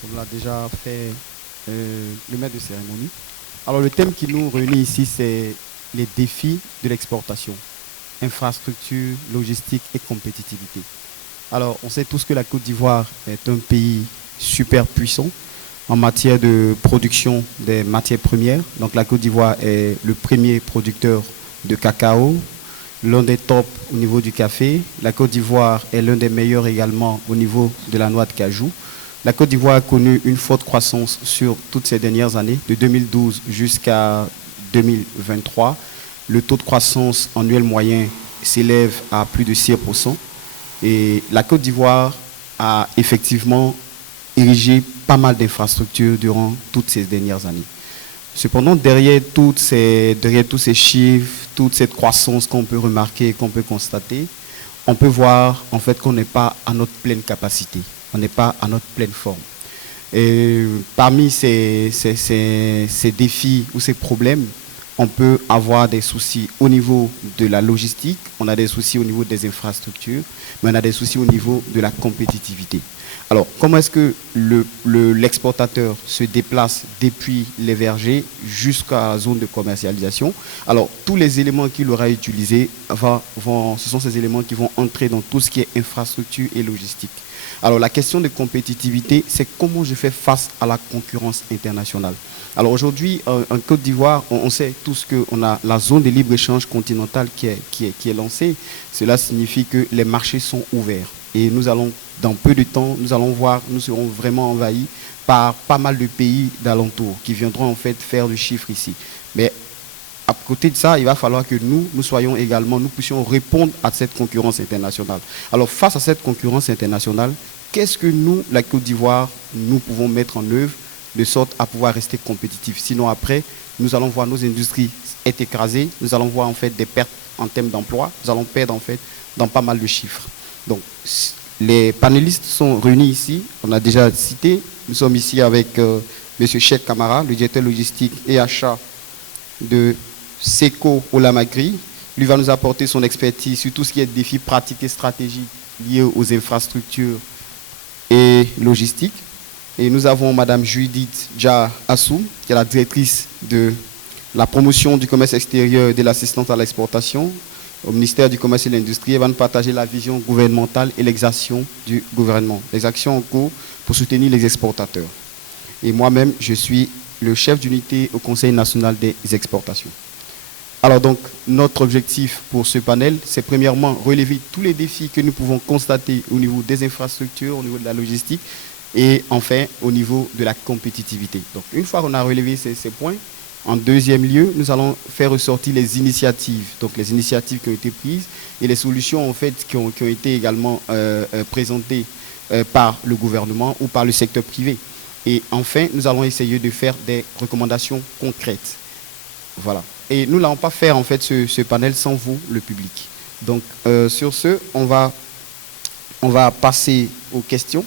comme l'a déjà fait le maître de cérémonie. Alors, le thème qui nous réunit ici, c'est les défis de l'exportation, infrastructure, logistique et compétitivité. Alors, on sait tous que la Côte d'Ivoire est un pays super puissant en matière de production des matières premières. Donc, la Côte d'Ivoire est le premier producteur de cacao, l'un des tops au niveau du café. La Côte d'Ivoire est l'un des meilleurs également au niveau de la noix de cajou. La Côte d'Ivoire a connu une forte croissance sur toutes ces dernières années, de 2012 jusqu'à 2023. Le taux de croissance annuel moyen s'élève à plus de 6%. Et la Côte d'Ivoire a effectivement érigé pas mal d'infrastructures durant toutes ces dernières années. Cependant, derrière tous ces chiffres, toute cette croissance qu'on peut remarquer, qu'on peut constater, on peut voir en fait qu'on n'est pas à notre pleine capacité, on n'est pas à notre pleine forme. Et parmi ces défis ou ces problèmes, on peut avoir des soucis au niveau de la logistique, on a des soucis au niveau des infrastructures, mais on a des soucis au niveau de la compétitivité. Alors, comment est-ce que l'exportateur se déplace depuis les vergers jusqu'à la zone de commercialisation? Alors, tous les éléments qu'il aura utilisés, ce sont ces éléments qui vont entrer dans tout ce qui est infrastructure et logistique. Alors, la question de compétitivité, c'est comment je fais face à la concurrence internationale. Alors, aujourd'hui, en Côte d'Ivoire, on sait tous qu'on a la zone de libre-échange continentale qui est lancée. Cela signifie que les marchés sont ouverts. Et nous allons, dans peu de temps, nous serons vraiment envahis par pas mal de pays d'alentour qui viendront en fait faire du chiffre ici. Mais à côté de ça, il va falloir que nous puissions répondre à cette concurrence internationale. Alors, face à cette concurrence internationale, qu'est-ce que nous, la Côte d'Ivoire, nous pouvons mettre en œuvre de sorte à pouvoir rester compétitifs? Sinon, après, nous allons voir nos industries être écrasées, nous allons voir en fait des pertes en termes d'emploi, nous allons perdre en fait dans pas mal de chiffres. Donc, les panélistes sont réunis ici, on a déjà cité, nous sommes ici avec M. Cheikh Camara, le directeur logistique et achat de SECO Olamagri. Lui va nous apporter son expertise sur tout ce qui est défis pratiques et stratégiques liés aux infrastructures et logistiques. Et nous avons Mme Judith Dja Assou, qui est la directrice de la promotion du commerce extérieur et de l'assistance à l'exportation au ministère du Commerce et de l'Industrie. Elle va nous partager la vision gouvernementale et les actions du gouvernement, les actions en cours pour soutenir les exportateurs. Et moi-même, je suis le chef d'unité au Conseil national des exportations. Alors donc, notre objectif pour ce panel, c'est premièrement relever tous les défis que nous pouvons constater au niveau des infrastructures, au niveau de la logistique et enfin au niveau de la compétitivité. Donc, une fois qu'on a relevé ces points, en deuxième lieu, nous allons faire ressortir les initiatives, donc les initiatives qui ont été prises et les solutions en fait qui ont été également présentées par le gouvernement ou par le secteur privé. Et enfin, nous allons essayer de faire des recommandations concrètes. Voilà. Et nous n'allons pas faire en fait ce panel sans vous, le public. Donc sur ce, on va passer aux questions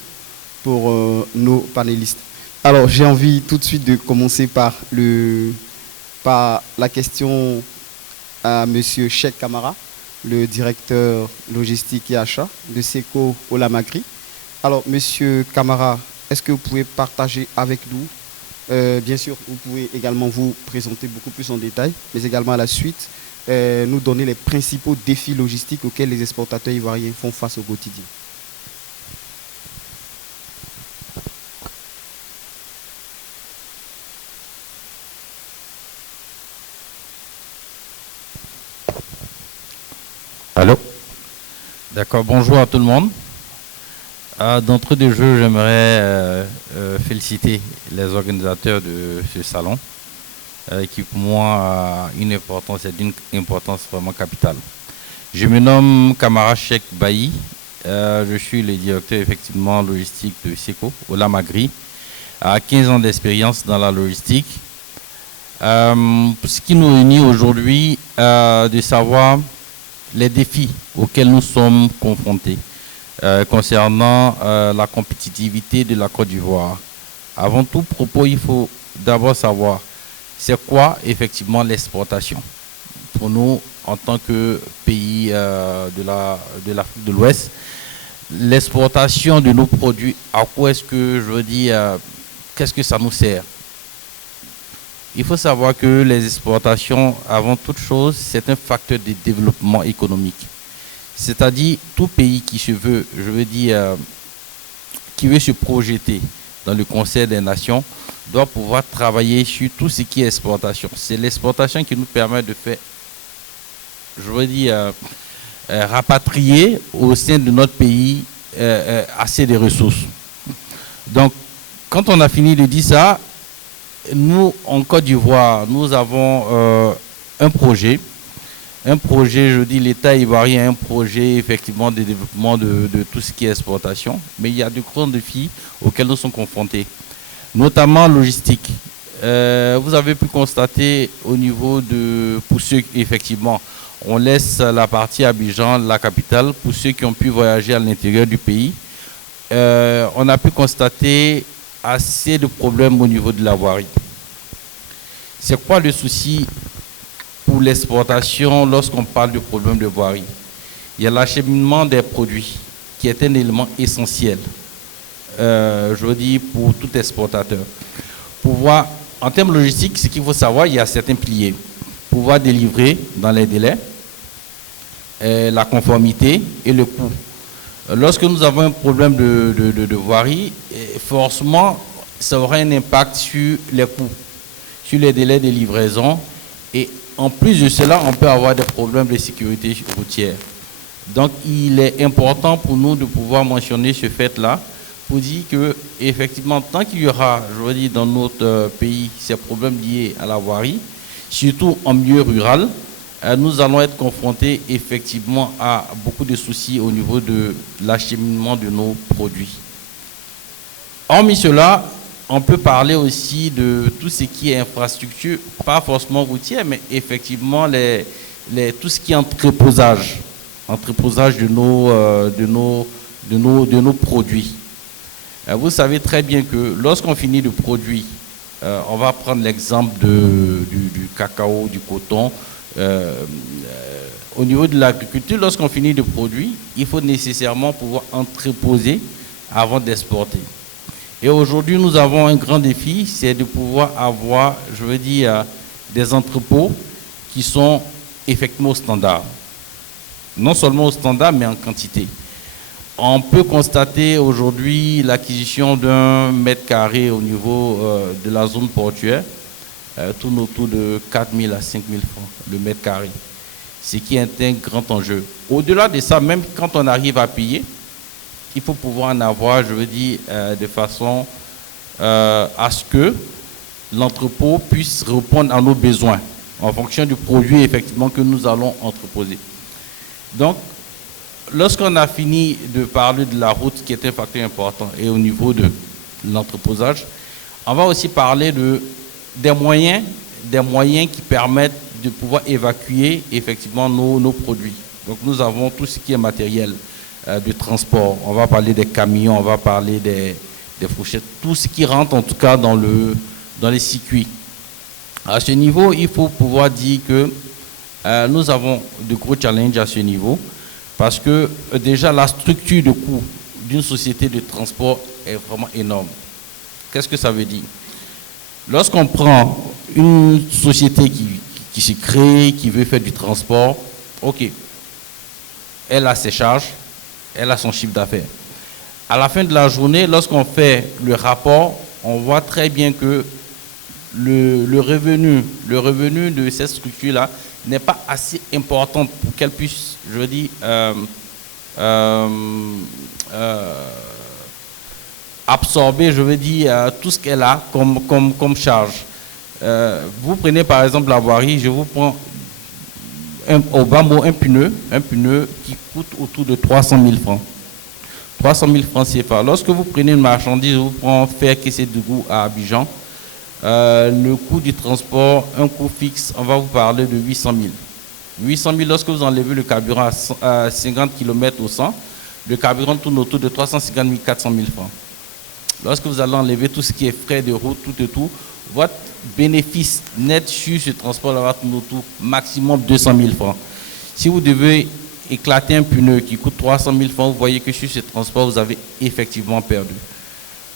pour nos panélistes. Alors j'ai envie tout de suite de commencer par la question à M. Cheikh Camara, le directeur logistique et achat de SECO Olamagri. Alors M. Camara, est-ce que vous pouvez partager avec nous, bien sûr, vous pouvez également vous présenter beaucoup plus en détail, mais également à la suite, nous donner les principaux défis logistiques auxquels les exportateurs ivoiriens font face au quotidien. Allô? D'accord, bonjour à tout le monde. D'entrée de jeu, j'aimerais féliciter les organisateurs de ce salon, qui pour moi a une importance, c'est d'une importance vraiment capitale. Je me nomme Camara Cheikh Bailly, je suis le directeur effectivement logistique de SECO, Olamagri, à 15 ans d'expérience dans la logistique. Ce qui nous réunit aujourd'hui, de savoir les défis auxquels nous sommes confrontés concernant la compétitivité de la Côte d'Ivoire. Avant tout propos, il faut d'abord savoir c'est quoi effectivement l'exportation. Pour nous, en tant que pays de l'Afrique de l'Ouest, l'exportation de nos produits, à quoi est-ce que, je veux dire, qu'est-ce que ça nous sert? Il faut savoir que les exportations, avant toute chose, c'est un facteur de développement économique. C'est-à-dire, tout pays qui se veut, je veux dire, qui veut se projeter dans le Conseil des Nations, doit pouvoir travailler sur tout ce qui est exportation. C'est l'exportation qui nous permet de faire, je veux dire, rapatrier au sein de notre pays assez de ressources. Donc, quand on a fini de dire ça, nous, en Côte d'Ivoire, nous avons un projet, je dis l'État ivoirien, un projet effectivement de développement de tout ce qui est exportation, mais il y a de grands défis auxquels nous sommes confrontés, notamment logistique. Vous avez pu constater au niveau de, pour ceux effectivement, on laisse la partie Abidjan, la capitale, pour ceux qui ont pu voyager à l'intérieur du pays, on a pu constater assez de problèmes au niveau de la voirie. C'est quoi le souci pour l'exportation lorsqu'on parle de problème de voirie? Il y a l'acheminement des produits qui est un élément essentiel, je veux dire, pour tout exportateur. Pouvoir, en termes logistiques, ce qu'il faut savoir, il y a certains piliers. Pouvoir délivrer dans les délais, la conformité et le coût. Lorsque nous avons un problème de voirie, forcément, ça aura un impact sur les coûts, sur les délais de livraison. Et en plus de cela, on peut avoir des problèmes de sécurité routière. Donc, il est important pour nous de pouvoir mentionner ce fait-là pour dire que, effectivement, tant qu'il y aura, je veux dire, dans notre pays, ces problèmes liés à la voirie, surtout en milieu rural, nous allons être confrontés effectivement à beaucoup de soucis au niveau de l'acheminement de nos produits. Hormis cela, on peut parler aussi de tout ce qui est infrastructure, pas forcément routière, mais effectivement tout ce qui est entreposage de nos produits. Vous savez très bien que lorsqu'on finit de produire, on va prendre l'exemple du cacao, du coton. Au niveau de l'agriculture, lorsqu'on finit de produire, il faut nécessairement pouvoir entreposer avant d'exporter. Et aujourd'hui, nous avons un grand défi, c'est de pouvoir avoir, je veux dire, des entrepôts qui sont effectivement au standard. Non seulement au standard, mais en quantité. On peut constater aujourd'hui l'acquisition d'un mètre carré au niveau de la zone portuaire, tourne autour de 4 000 à 5 000 francs le mètre carré, ce qui est un grand enjeu. Au-delà de ça, même quand on arrive à payer, il faut pouvoir en avoir, je veux dire, de façon à ce que l'entrepôt puisse répondre à nos besoins en fonction du produit effectivement que nous allons entreposer. Donc, lorsqu'on a fini de parler de la route, qui est un facteur important, et au niveau de l'entreposage, on va aussi parler des moyens qui permettent de pouvoir évacuer effectivement nos produits. Donc nous avons tout ce qui est matériel de transport. On va parler des camions, on va parler des fourchettes, tout ce qui rentre en tout cas dans les circuits. À ce niveau, il faut pouvoir dire que nous avons de gros challenges à ce niveau parce que déjà la structure de coût d'une société de transport est vraiment énorme. Qu'est-ce que ça veut dire? Lorsqu'on prend une société qui se crée, qui veut faire du transport, ok, elle a ses charges, elle a son chiffre d'affaires. À la fin de la journée, lorsqu'on fait le rapport, on voit très bien que le revenu de cette structure-là n'est pas assez important pour qu'elle puisse, je veux dire, absorber, je veux dire, tout ce qu'elle a comme charge. Vous prenez par exemple la voirie, je vous prends au bas mot un pneu qui coûte autour de 300 000 francs. 300 000 francs CFA. Lorsque vous prenez une marchandise, vous prenez faire caisser de goût à Abidjan, le coût du transport, un coût fixe, on va vous parler de 800 000. 800 000, lorsque vous enlevez le carburant à 50 km au 100, le carburant tourne autour de 350 000, 400 000 francs. Lorsque vous allez enlever tout ce qui est frais de route, tout et tout, votre bénéfice net sur ce transport-là va tourner autour maximum 200 000 francs. Si vous devez éclater un pneu qui coûte 300 000 francs, vous voyez que sur ce transport, vous avez effectivement perdu.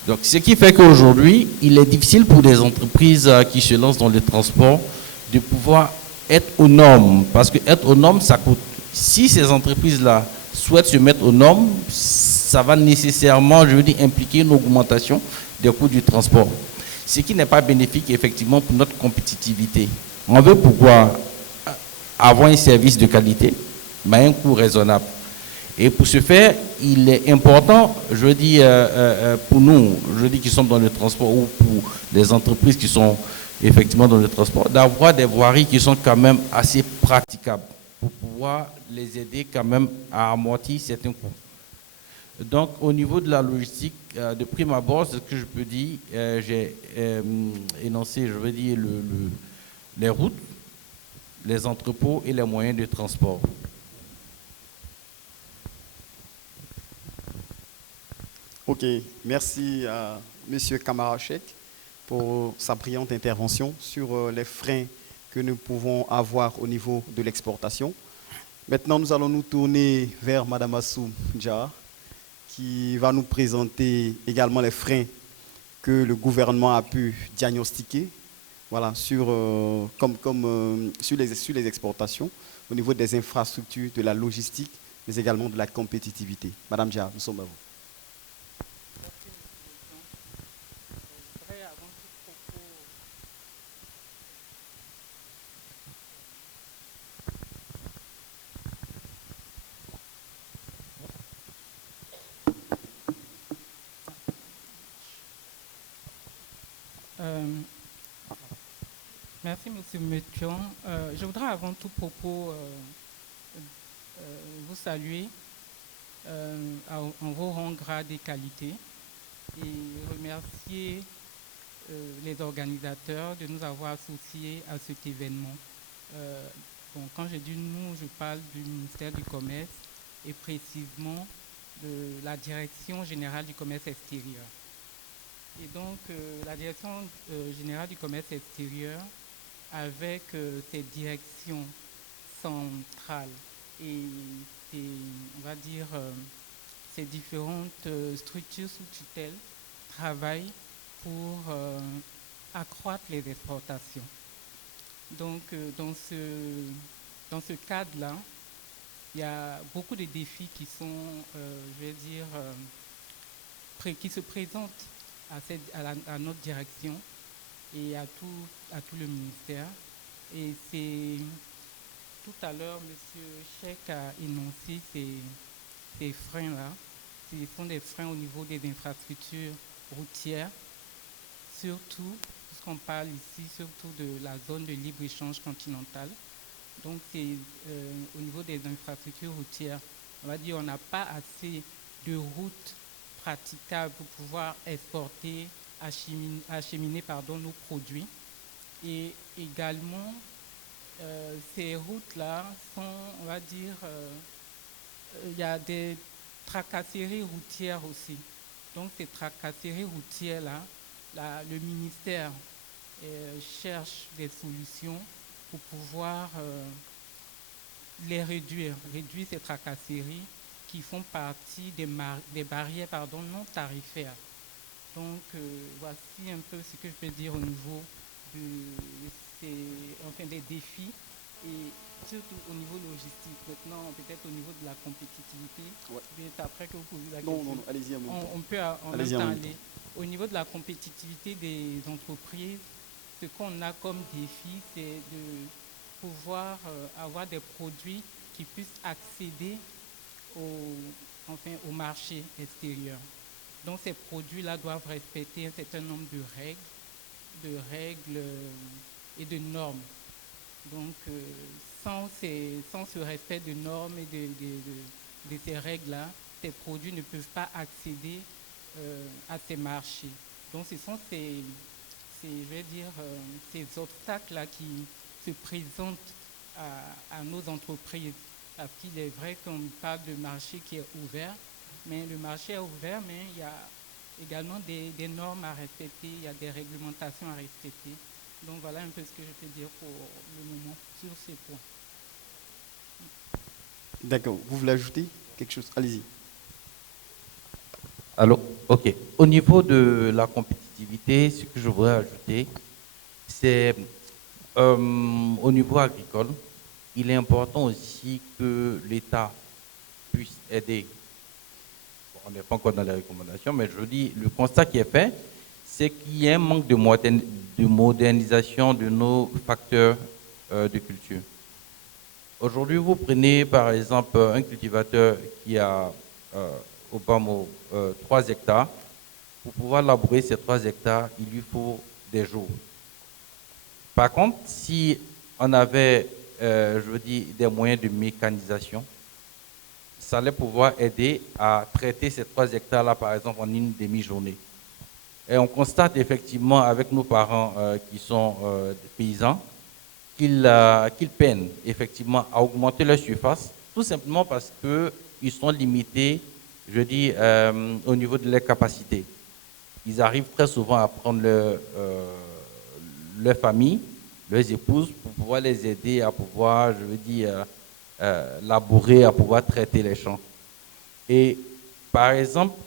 Donc, ce qui fait qu'aujourd'hui, il est difficile pour des entreprises qui se lancent dans le transport de pouvoir être aux normes. Parce que être aux normes, ça coûte. Si ces entreprises-là souhaitent se mettre aux normes, ça va nécessairement, je veux dire, impliquer une augmentation des coûts du transport. Ce qui n'est pas bénéfique, effectivement, pour notre compétitivité. On veut pouvoir avoir un service de qualité, mais à un coût raisonnable. Et pour ce faire, il est important, je dis pour nous, je dis qui sommes dans le transport ou pour les entreprises qui sont effectivement dans le transport, d'avoir des voiries qui sont quand même assez praticables pour pouvoir les aider quand même à amortir certains coûts. Donc, au niveau de la logistique, de prime abord, ce que je peux dire, j'ai énoncé, je veux dire, les routes, les entrepôts et les moyens de transport. Ok, merci à M. Kamarachek pour sa brillante intervention sur les freins que nous pouvons avoir au niveau de l'exportation. Maintenant, nous allons nous tourner vers Mme Assou Dja, qui va nous présenter également les freins que le gouvernement a pu diagnostiquer, voilà, sur les exportations, au niveau des infrastructures, de la logistique, mais également de la compétitivité. Madame Dja, nous sommes à vous. Merci, Monsieur Mettion. Je voudrais avant tout propos vous saluer en vos rangs, grades et qualités et remercier les organisateurs de nous avoir associés à cet événement. Quand je dis nous, je parle du ministère du Commerce et précisément de la Direction générale du commerce extérieur. Et donc, la Direction générale du commerce extérieur, avec cette direction centrale et on va dire, ces différentes structures sous tutelle, travaillent pour accroître les exportations. Donc, dans ce cadre-là, il y a beaucoup de défis qui sont, je vais dire, qui se présentent à notre direction et à tout le ministère. Et c'est tout à l'heure, M. Cheikh a énoncé ces freins-là. Ce sont des freins au niveau des infrastructures routières, surtout, puisqu'on parle ici surtout de la zone de libre-échange continentale. Donc, c'est au niveau des infrastructures routières, on va dire on n'a pas assez de routes praticables pour pouvoir exporter, acheminer nos produits. Et également, ces routes-là sont, on va dire, il y a des tracasseries routières aussi. Donc, ces tracasseries routières-là, le ministère cherche des solutions pour pouvoir les réduire ces tracasseries qui font partie des barrières non tarifaires. Donc, voici un peu ce que je peux dire au niveau des défis et surtout au niveau logistique. Maintenant, peut-être au niveau de la compétitivité, c'est après que vous posez la question. Non, allez-y à mon on peut en même temps aller. Au niveau de la compétitivité des entreprises, ce qu'on a comme défi, c'est de pouvoir avoir des produits qui puissent accéder au marché extérieur. Donc ces produits-là doivent respecter un certain nombre de règles et de normes. Donc sans ce respect de normes et de ces règles-là, ces produits ne peuvent pas accéder à ces marchés. Donc ce sont ces obstacles-là qui se présentent à nos entreprises. Parce qu'il est vrai qu'on parle de marché qui est ouvert, mais le marché est ouvert, mais il y a également des normes à respecter, il y a des réglementations à respecter. Donc voilà un peu ce que je peux dire pour le moment sur ces points. D'accord. Vous voulez ajouter quelque chose? Allez-y. Alors, ok. Au niveau de la compétitivité, ce que je voudrais ajouter, c'est au niveau agricole, il est important aussi que l'État puisse aider. Bon, on n'est pas encore dans les recommandations, mais je dis, le constat qui est fait, c'est qu'il y a un manque de modernisation de nos facteurs de culture. Aujourd'hui, vous prenez par exemple un cultivateur qui a au bas mot 3 hectares. Pour pouvoir labourer ces 3 hectares, il lui faut des jours. Par contre, si on avait, je veux dire, des moyens de mécanisation, ça allait pouvoir aider à traiter ces 3 hectares-là, par exemple, en une demi-journée. Et on constate effectivement avec nos parents qui sont des paysans qu'ils peinent effectivement à augmenter leur surface, tout simplement parce qu'ils sont limités, je dis, au niveau de leur capacité. Ils arrivent très souvent à prendre leur famille, leurs épouses, pour pouvoir les aider à pouvoir, je veux dire, labourer, à pouvoir traiter les champs. Et par exemple,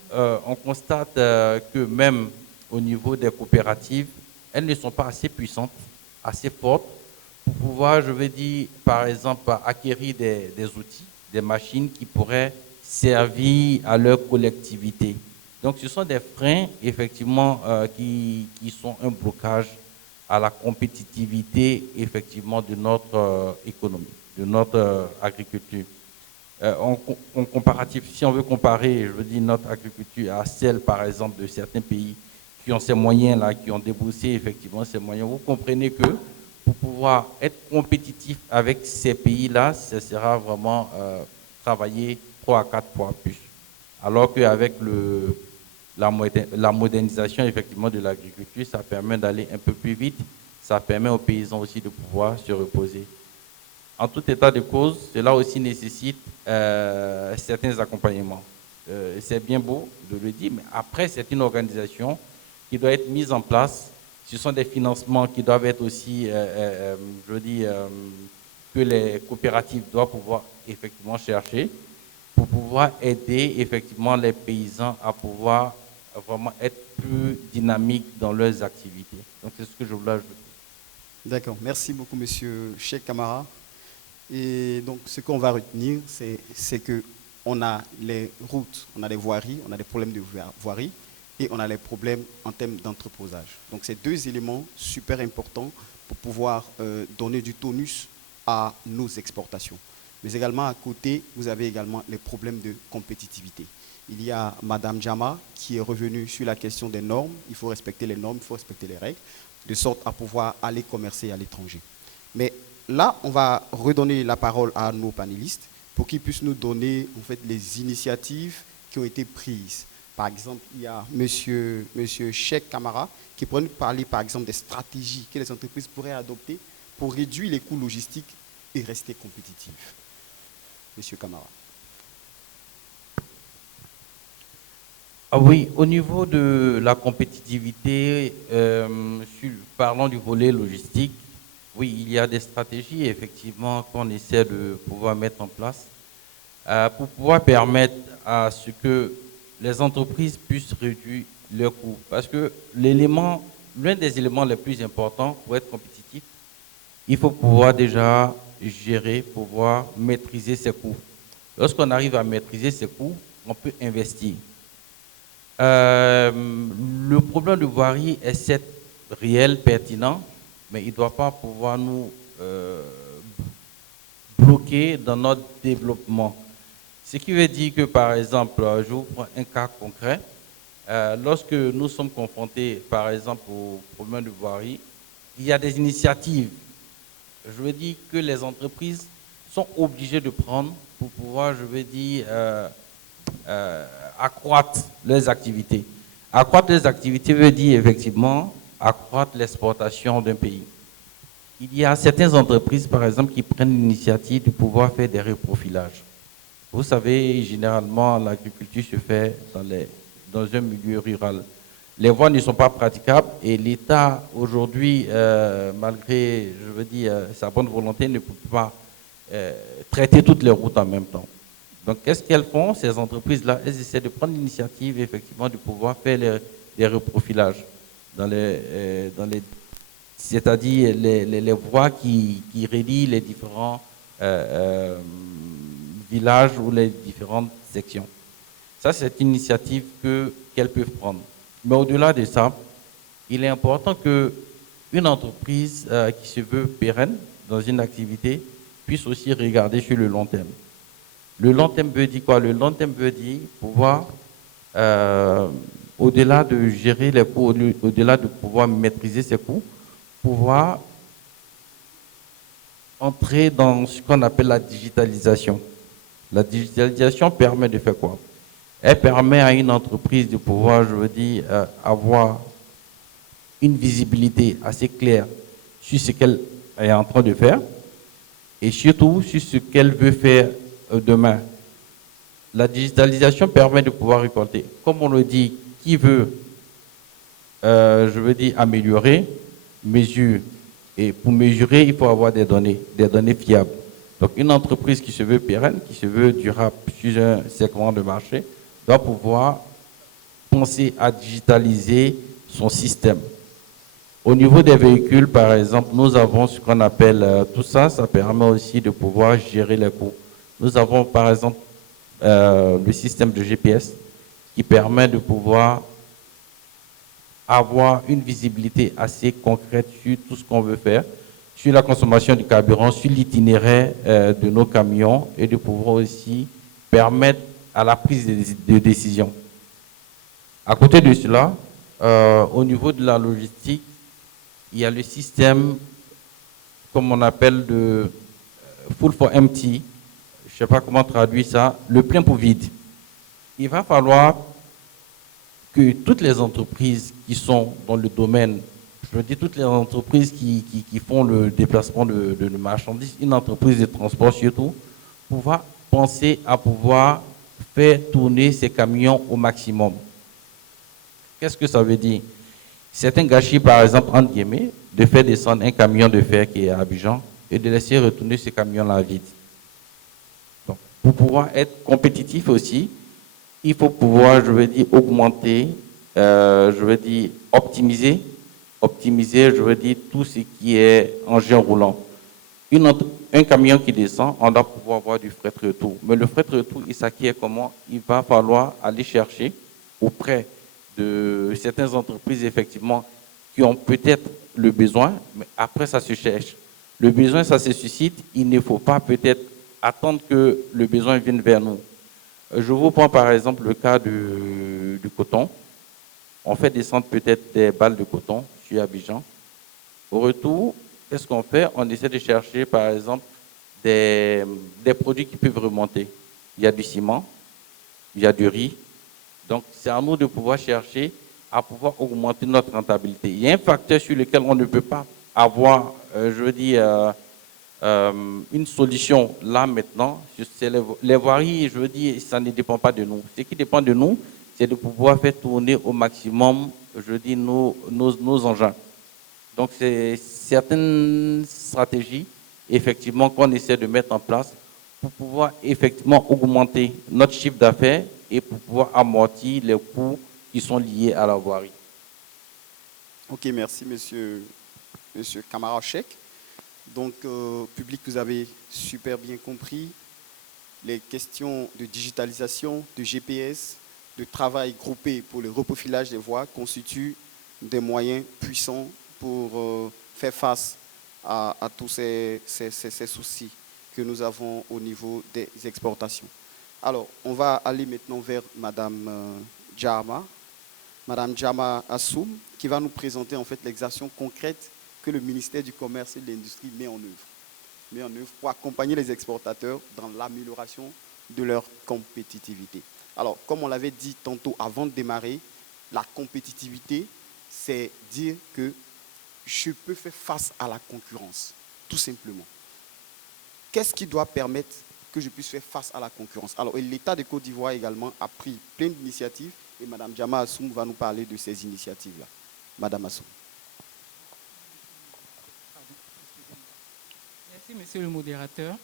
on constate que même au niveau des coopératives, elles ne sont pas assez puissantes, assez fortes pour pouvoir, je veux dire, par exemple, acquérir des outils, des machines qui pourraient servir à leur collectivité. Donc, ce sont des freins, effectivement, qui sont un blocage à la compétitivité, effectivement, de notre économie, de notre agriculture. En comparatif, si on veut comparer, je veux dire, notre agriculture à celle, par exemple, de certains pays qui ont ces moyens-là, qui ont déboursé effectivement ces moyens, vous comprenez que pour pouvoir être compétitif avec ces pays-là, ce sera vraiment travailler 3 à 4 fois plus. Alors qu'avec la modernisation effectivement de l'agriculture, ça permet d'aller un peu plus vite, ça permet aux paysans aussi de pouvoir se reposer. En tout état de cause, cela aussi nécessite certains accompagnements. C'est bien beau de le dire, mais après, c'est une organisation qui doit être mise en place. Ce sont des financements qui doivent être aussi, je dis, que les coopératives doivent pouvoir effectivement chercher pour pouvoir aider effectivement les paysans à pouvoir vraiment être plus dynamiques dans leurs activités. Donc, c'est ce que je voulais ajouter. D'accord. Merci beaucoup, monsieur Cheikh Camara. Et donc, ce qu'on va retenir, c'est que on a les routes, on a les voiries, on a des problèmes de voirie et on a les problèmes en termes d'entreposage. Donc, c'est deux éléments super importants pour pouvoir donner du tonus à nos exportations. Mais également, à côté, vous avez également les problèmes de compétitivité. Il y a Madame Jama qui est revenue sur la question des normes. Il faut respecter les normes, il faut respecter les règles, de sorte à pouvoir aller commercer à l'étranger. Mais là, on va redonner la parole à nos panélistes pour qu'ils puissent nous donner en fait, les initiatives qui ont été prises. Par exemple, il y a monsieur Cheikh Camara qui pourrait nous parler par exemple des stratégies que les entreprises pourraient adopter pour réduire les coûts logistiques et rester compétitifs. Monsieur Camara. Ah oui, au niveau de la compétitivité, parlant du volet logistique, oui, il y a des stratégies effectivement qu'on essaie de pouvoir mettre en place pour pouvoir permettre à ce que les entreprises puissent réduire leurs coûts. Parce que l'un des éléments les plus importants pour être compétitif, il faut pouvoir déjà gérer, pouvoir maîtriser ses coûts. Lorsqu'on arrive à maîtriser ses coûts, on peut investir. Le problème de voirie est certes réel, pertinent, mais il ne doit pas pouvoir nous bloquer dans notre développement. Ce qui veut dire que, par exemple, je vous prends un cas concret. Lorsque nous sommes confrontés, par exemple, au problème de voirie, il y a des initiatives, je veux dire, que les entreprises sont obligées de prendre pour pouvoir, je veux dire, accroître leurs activités. Accroître les activités veut dire effectivement accroître l'exportation d'un pays. Il y a certaines entreprises, par exemple, qui prennent l'initiative de pouvoir faire des reprofilages. Vous savez, généralement, l'agriculture se fait dans un milieu rural. Les voies ne sont pas praticables et l'État, aujourd'hui, malgré, je veux dire, sa bonne volonté, ne peut pas traiter toutes les routes en même temps. Donc, qu'est-ce qu'elles font, ces entreprises-là? Elles essaient de prendre l'initiative, effectivement, de pouvoir faire des reprofilages c'est-à-dire les voies qui relient les différents villages ou les différentes sections. Ça, c'est une initiative qu'elles peuvent prendre. Mais au-delà de ça, il est important qu'une entreprise qui se veut pérenne dans une activité puisse aussi regarder sur le long terme. Le long terme veut dire quoi? Le long terme veut dire pouvoir, au-delà de gérer les coûts, au-delà de pouvoir maîtriser ses coûts, pouvoir entrer dans ce qu'on appelle la digitalisation. La digitalisation permet de faire quoi? Elle permet à une entreprise de pouvoir, je veux dire, avoir une visibilité assez claire sur ce qu'elle est en train de faire et surtout sur ce qu'elle veut faire demain. La digitalisation permet de pouvoir récolter. Comme on le dit, qui veut, je veux dire, améliorer, mesure. Et pour mesurer, il faut avoir des données fiables. Donc une entreprise qui se veut pérenne, qui se veut durable sur un segment de marché, doit pouvoir penser à digitaliser son système. Au niveau des véhicules, par exemple, nous avons ce qu'on appelle, tout ça, ça permet aussi de pouvoir gérer les coûts. Nous avons, par exemple, le système de GPS qui permet de pouvoir avoir une visibilité assez concrète sur tout ce qu'on veut faire, sur la consommation du carburant, sur l'itinéraire de nos camions et de pouvoir aussi permettre à la prise de décision. À côté de cela, au niveau de la logistique, il y a le système, comme on appelle, de full for empty, je ne sais pas comment traduire ça, le plein pour vide. Il va falloir que toutes les entreprises qui sont dans le domaine, je veux dire toutes les entreprises qui font le déplacement de marchandises, une entreprise de transport surtout, pouvoir penser à pouvoir faire tourner ces camions au maximum. Qu'est-ce que ça veut dire? C'est un gâchis, par exemple, entre guillemets, de faire descendre un camion de fer qui est à Abidjan et de laisser retourner ce camion-là vide. Donc, pour pouvoir être compétitif aussi, il faut pouvoir, je veux dire, augmenter, je veux dire, optimiser, je veux dire, tout ce qui est engin roulant. Un camion qui descend, on doit pouvoir avoir du fret retour. Mais le fret retour, il s'acquiert comment? Il va falloir aller chercher auprès de certaines entreprises, effectivement, qui ont peut-être le besoin, mais après, ça se cherche. Le besoin, ça se suscite. Il ne faut pas peut-être attendre que le besoin vienne vers nous. Je vous prends par exemple le cas du coton. On fait descendre peut-être des balles de coton sur Abidjan. Au retour, qu'est-ce qu'on fait? On essaie de chercher par exemple des produits qui peuvent remonter. Il y a du ciment, il y a du riz. Donc c'est à nous de pouvoir chercher à pouvoir augmenter notre rentabilité. Il y a un facteur sur lequel on ne peut pas avoir, je veux dire, une solution là maintenant, c'est les voiries, je veux dire, ça ne dépend pas de nous. Ce qui dépend de nous, c'est de pouvoir faire tourner au maximum, je dis, nos engins. Donc, c'est certaines stratégies, effectivement, qu'on essaie de mettre en place pour pouvoir effectivement augmenter notre chiffre d'affaires et pour pouvoir amortir les coûts qui sont liés à la voirie. Ok, merci, monsieur Kamara Cheikh. Donc, public, vous avez super bien compris les questions de digitalisation, de GPS, de travail groupé pour le reprofilage des voies constituent des moyens puissants pour faire face à tous ces soucis que nous avons au niveau des exportations. Alors, on va aller maintenant vers Madame Djama Assoum, qui va nous présenter en fait les actions concrètes que le ministère du Commerce et de l'Industrie met en œuvre pour accompagner les exportateurs dans l'amélioration de leur compétitivité. Alors, comme on l'avait dit tantôt avant de démarrer, la compétitivité, c'est dire que je peux faire face à la concurrence, tout simplement. Qu'est-ce qui doit permettre que je puisse faire face à la concurrence? Alors, l'État de Côte d'Ivoire également a pris plein d'initiatives et Mme Djama Assoum va nous parler de ces initiatives-là. Madame Assoum. Merci, monsieur le modérateur.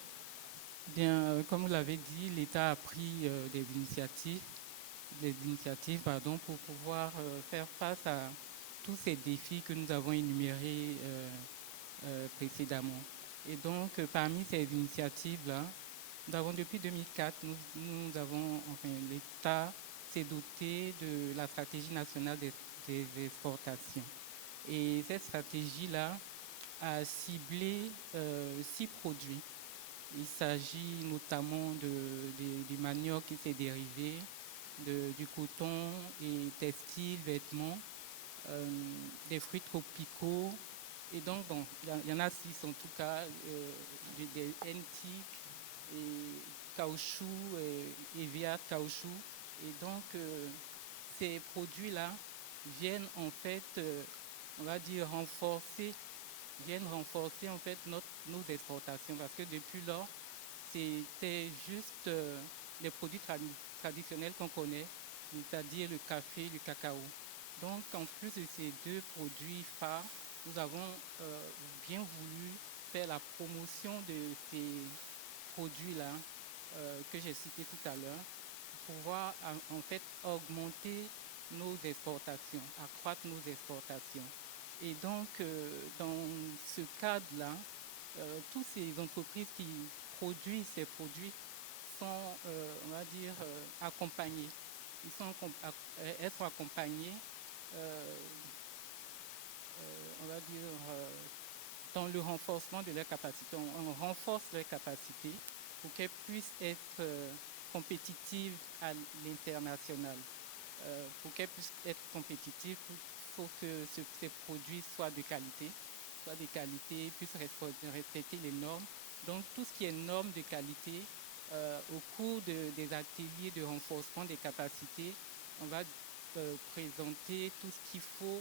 Bien, comme vous l'avez dit, l'État a pris des initiatives pour pouvoir faire face à tous ces défis que nous avons énumérés précédemment. Et donc, parmi ces initiatives-là, nous avons depuis 2004, l'État s'est doté de la stratégie nationale des exportations. Et cette stratégie-là a ciblé 6 produits. Il s'agit notamment du manioc et ses dérivés, du coton et textile, vêtements, des fruits tropicaux. Et donc, bon, il y en a 6 en tout cas, des NT et caoutchouc, et via caoutchouc. Et donc, ces produits-là viennent en fait, on va dire, viennent renforcer en fait nos exportations, parce que depuis lors, c'était juste les produits traditionnels qu'on connaît, c'est-à-dire le café, le cacao. Donc, en plus de ces 2 produits phares, nous avons bien voulu faire la promotion de ces produits-là que j'ai cités tout à l'heure, pour pouvoir en fait augmenter nos exportations, accroître nos exportations. Et donc, dans ce cadre-là, toutes ces entreprises qui produisent ces produits sont, on va dire, accompagnées. Elles sont accompagnées, on va dire, dans le renforcement de leurs capacités. On renforce leurs capacités pour qu'elles puissent être compétitives à l'international. Pour qu'elles puissent être compétitives, il faut que ces produits soient de qualité, puissent respecter les normes. Donc tout ce qui est normes de qualité, au cours des ateliers de renforcement des capacités, on va présenter tout ce qu'il faut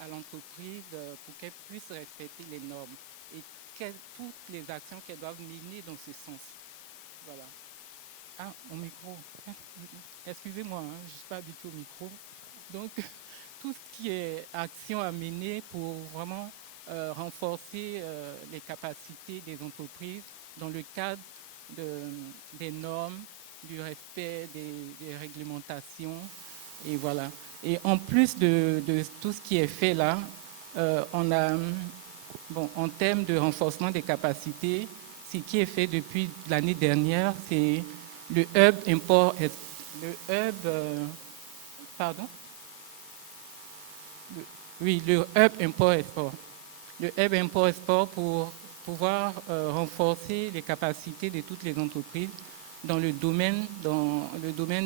à l'entreprise pour qu'elle puisse respecter les normes et toutes les actions qu'elles doivent mener dans ce sens. Voilà. Ah, mon micro. Excusez-moi, hein, je ne suis pas habitué au micro. Donc, tout ce qui est action à mener pour vraiment renforcer les capacités des entreprises dans le cadre des normes, du respect des réglementations. Et voilà. Et en plus de tout ce qui est fait là, on a, en termes de renforcement des capacités, ce qui est fait depuis l'année dernière, c'est le hub import, pardon, le hub import-export. Le hub import-export pour pouvoir renforcer les capacités de toutes les entreprises dans le domaine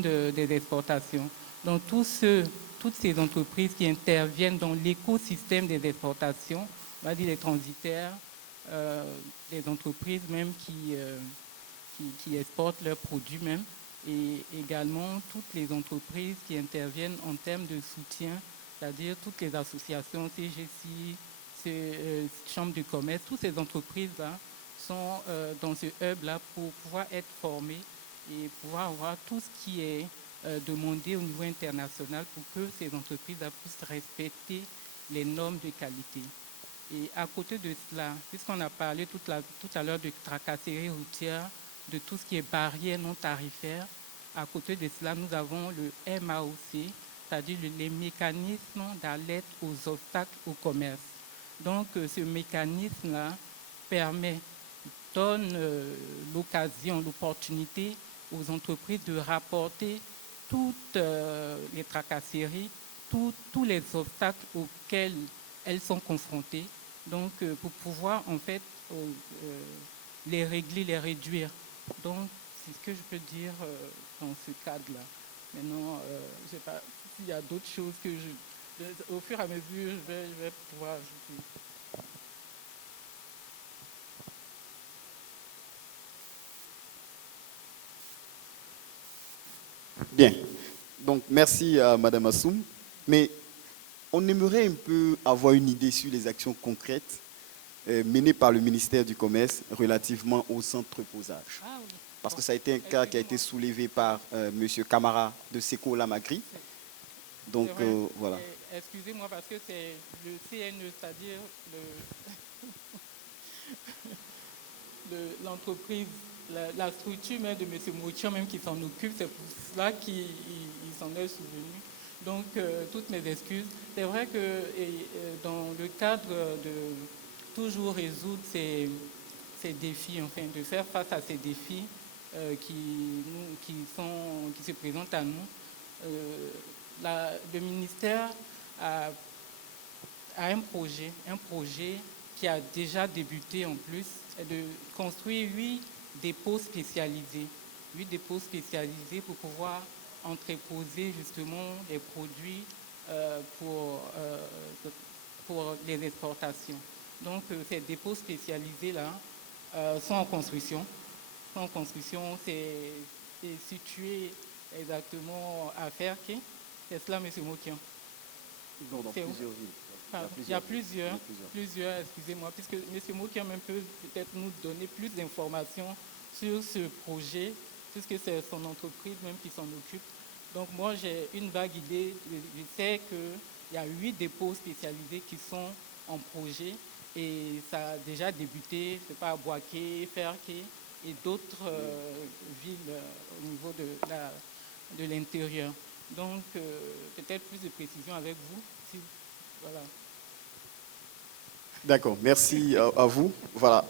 des exportations. Donc toutes ces entreprises qui interviennent dans l'écosystème des exportations, on va dire les transitaires, des entreprises même qui exportent leurs produits même, et également toutes les entreprises qui interviennent en termes de soutien, c'est-à-dire toutes les associations, CGC, chambres de commerce, toutes ces entreprises-là sont dans ce hub-là pour pouvoir être formées et pouvoir avoir tout ce qui est demandé au niveau international pour que ces entreprises-là puissent respecter les normes de qualité. Et à côté de cela, puisqu'on a parlé tout à l'heure de tracasserie routière, de tout ce qui est barrières non tarifaires, à côté de cela, nous avons le MAOC, c'est-à-dire les mécanismes d'alerte aux obstacles au commerce. Donc, ce mécanisme-là donne l'occasion, l'opportunité aux entreprises de rapporter toutes les tracasseries, tous les obstacles auxquels elles sont confrontées, donc pour pouvoir en fait les régler, les réduire. Donc, c'est ce que je peux dire dans ce cadre-là. Maintenant, je ne sais pas s'il y a d'autres choses au fur et à mesure, je vais pouvoir ajouter. Bien. Donc, merci à Madame Assoum. Mais on aimerait un peu avoir une idée sur les actions concrètes menées par le ministère du Commerce relativement au centre-posage. Ah oui. Parce que ça a été un cas qui a été soulevé par M. Camara de Seco Lamagri. Donc, voilà. Excusez-moi parce que c'est le CNE, c'est-à-dire l'entreprise la structure même de M. Moutian même qui s'en occupe, c'est pour cela qu'il s'en est souvenu. Donc, toutes mes excuses. C'est vrai que dans le cadre de toujours résoudre ces défis, enfin, de faire face à ces défis qui se présentent à nous, le ministère a un projet qui a déjà débuté en plus, de construire 8 dépôts spécialisés. 8 dépôts spécialisés pour pouvoir entreposer justement les produits pour les exportations. Donc ces dépôts spécialisés-là sont en construction. C'est situé exactement à Ferké. C'est cela, M. Mokian? Non, dans plusieurs villes. Il y a plusieurs, excusez-moi, puisque M. Mokian peut peut-être nous donner plus d'informations sur ce projet, puisque c'est son entreprise même qui s'en occupe. Donc moi, j'ai une vague idée. Je sais qu'il y a 8 dépôts spécialisés qui sont en projet et ça a déjà débuté, c'est pas à Boaké, Ferké et d'autres villes au niveau de l'intérieur. Donc, peut-être plus de précision avec vous. Voilà. D'accord, merci à vous. Voilà.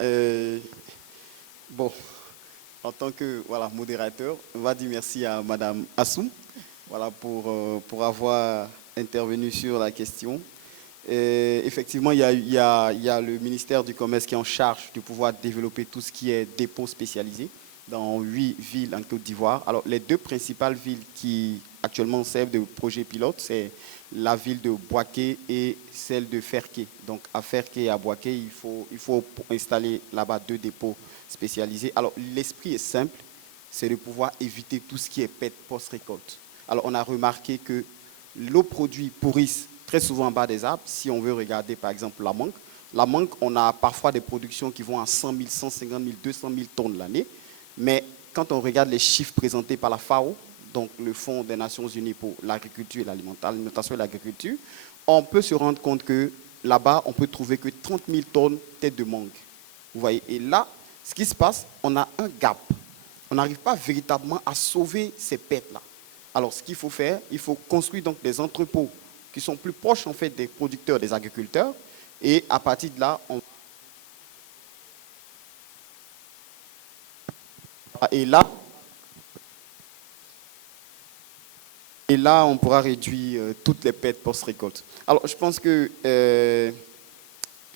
Bon, en tant que modérateur, on va dire merci à Madame Assoum pour avoir intervenu sur la question. Effectivement, il y a le ministère du Commerce qui est en charge de pouvoir développer tout ce qui est dépôt spécialisé dans 8 villes en Côte d'Ivoire. Alors, les 2 principales villes qui actuellement servent de projet pilote, c'est la ville de Boaké et celle de Ferké. Donc, à Ferké et à Boaké, il faut installer là-bas 2 dépôts spécialisés. Alors, l'esprit est simple, c'est de pouvoir éviter tout ce qui est pète post-récolte. Alors, on a remarqué que l'eau produit pourrisse très souvent en bas des arbres. Si on veut regarder, par exemple, la mangue. La mangue, on a parfois des productions qui vont à 100 000, 150 000, 200 000 tonnes l'année. Mais quand on regarde les chiffres présentés par la FAO, donc le Fonds des Nations Unies pour l'agriculture et l'alimentation et l'agriculture, on peut se rendre compte que là-bas, on peut trouver que 30 000 tonnes têtes de mangue. Vous voyez, et là, ce qui se passe, on a un gap. On n'arrive pas véritablement à sauver ces pertes-là. Alors, ce qu'il faut faire, il faut construire donc des entrepôts qui sont plus proches en fait des producteurs, des agriculteurs, et à partir de là, on pourra réduire toutes les pertes post-récolte. Alors, je pense que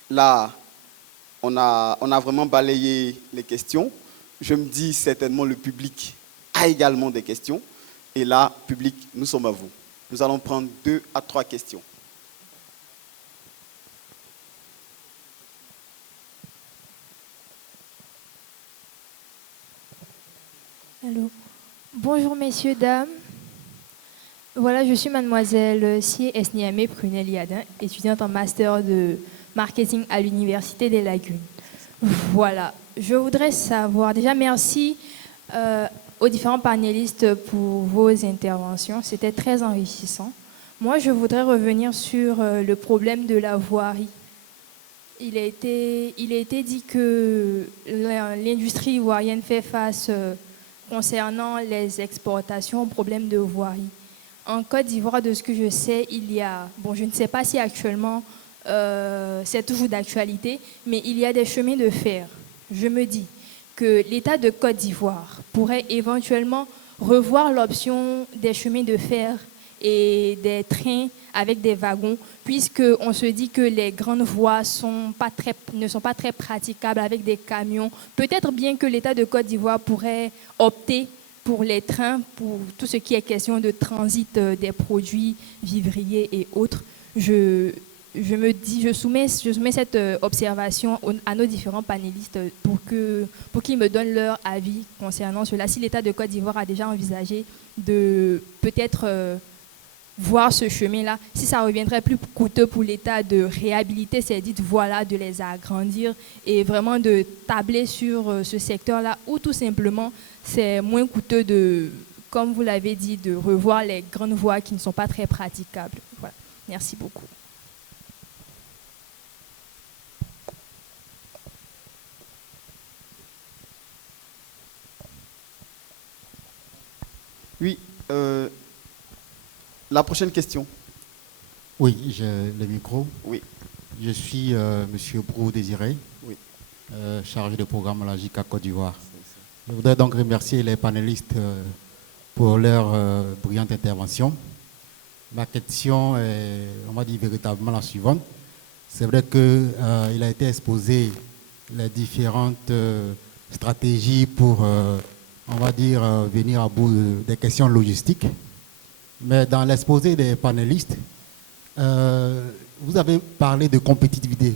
là, on a vraiment balayé les questions. Je me dis certainement le public a également des questions. Et là, public, nous sommes à vous. Nous allons prendre 2 à 3 questions. Allô. Bonjour messieurs, dames. Voilà, je suis mademoiselle Sie Esniame Prunel Yadin, étudiante en master de marketing à l'Université des Lagunes. Voilà, je voudrais savoir, déjà merci aux différents panélistes pour vos interventions, c'était très enrichissant. Moi, je voudrais revenir sur le problème de la voirie. Il a été dit que l'industrie ivoirienne fait face concernant les exportations au problème de voirie. En Côte d'Ivoire, de ce que je sais, il y a, bon, je ne sais pas si actuellement c'est toujours d'actualité, mais il y a des chemins de fer. Je me dis que l'État de Côte d'Ivoire pourrait éventuellement revoir l'option des chemins de fer et des trains avec des wagons, puisqu'on se dit que les grandes voies ne sont pas très praticables avec des camions. Peut-être bien que l'État de Côte d'Ivoire pourrait opter pour les trains, pour tout ce qui est question de transit des produits vivriers et autres. Je soumets cette observation à nos différents panélistes pour qu'ils me donnent leur avis concernant cela. Si l'État de Côte d'Ivoire a déjà envisagé de peut-être voir ce chemin-là, si ça reviendrait plus coûteux pour l'État de réhabiliter ces dites voies-là, de les agrandir et vraiment de tabler sur ce secteur-là, ou tout simplement c'est moins coûteux de, comme vous l'avez dit, de revoir les grandes voies qui ne sont pas très praticables. Voilà. Merci beaucoup. Oui, la prochaine question. Oui, j'ai le micro. Oui. Je suis Monsieur Brou Désiré, Oui. Chargé de programme à la JICA Côte d'Ivoire. Je voudrais donc remercier les panélistes pour leur brillante intervention. Ma question est, on va dire véritablement la suivante. C'est vrai qu'il a été exposé les différentes stratégies pour, on va dire, venir à bout des questions logistiques. Mais dans l'exposé des panélistes, vous avez parlé de compétitivité.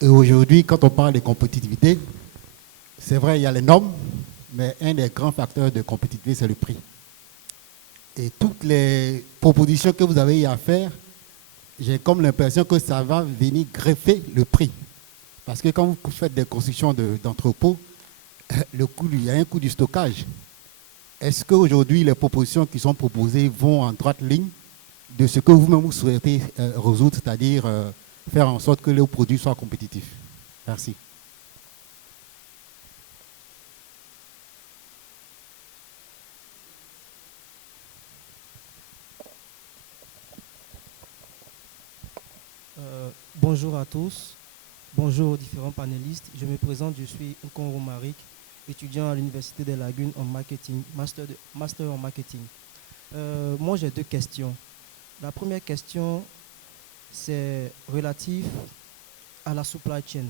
Et aujourd'hui, quand on parle de compétitivité, c'est vrai, il y a les normes, mais un des grands facteurs de compétitivité, c'est le prix. Et toutes les propositions que vous avez eu à faire, j'ai comme l'impression que ça va venir greffer le prix. Parce que quand vous faites des constructions d'entrepôts, le coût, il y a un coût du stockage. Est-ce qu'aujourd'hui, les propositions qui sont proposées vont en droite ligne de ce que vous-même vous souhaitez résoudre, c'est-à-dire faire en sorte que les produits soient compétitifs? Merci. Bonjour à tous, bonjour aux différents panélistes. Je me présente, je suis Nkongo Marik, étudiant à l'Université des Lagunes en marketing, master en marketing. Moi, j'ai deux questions. La première question, c'est relative à la supply chain.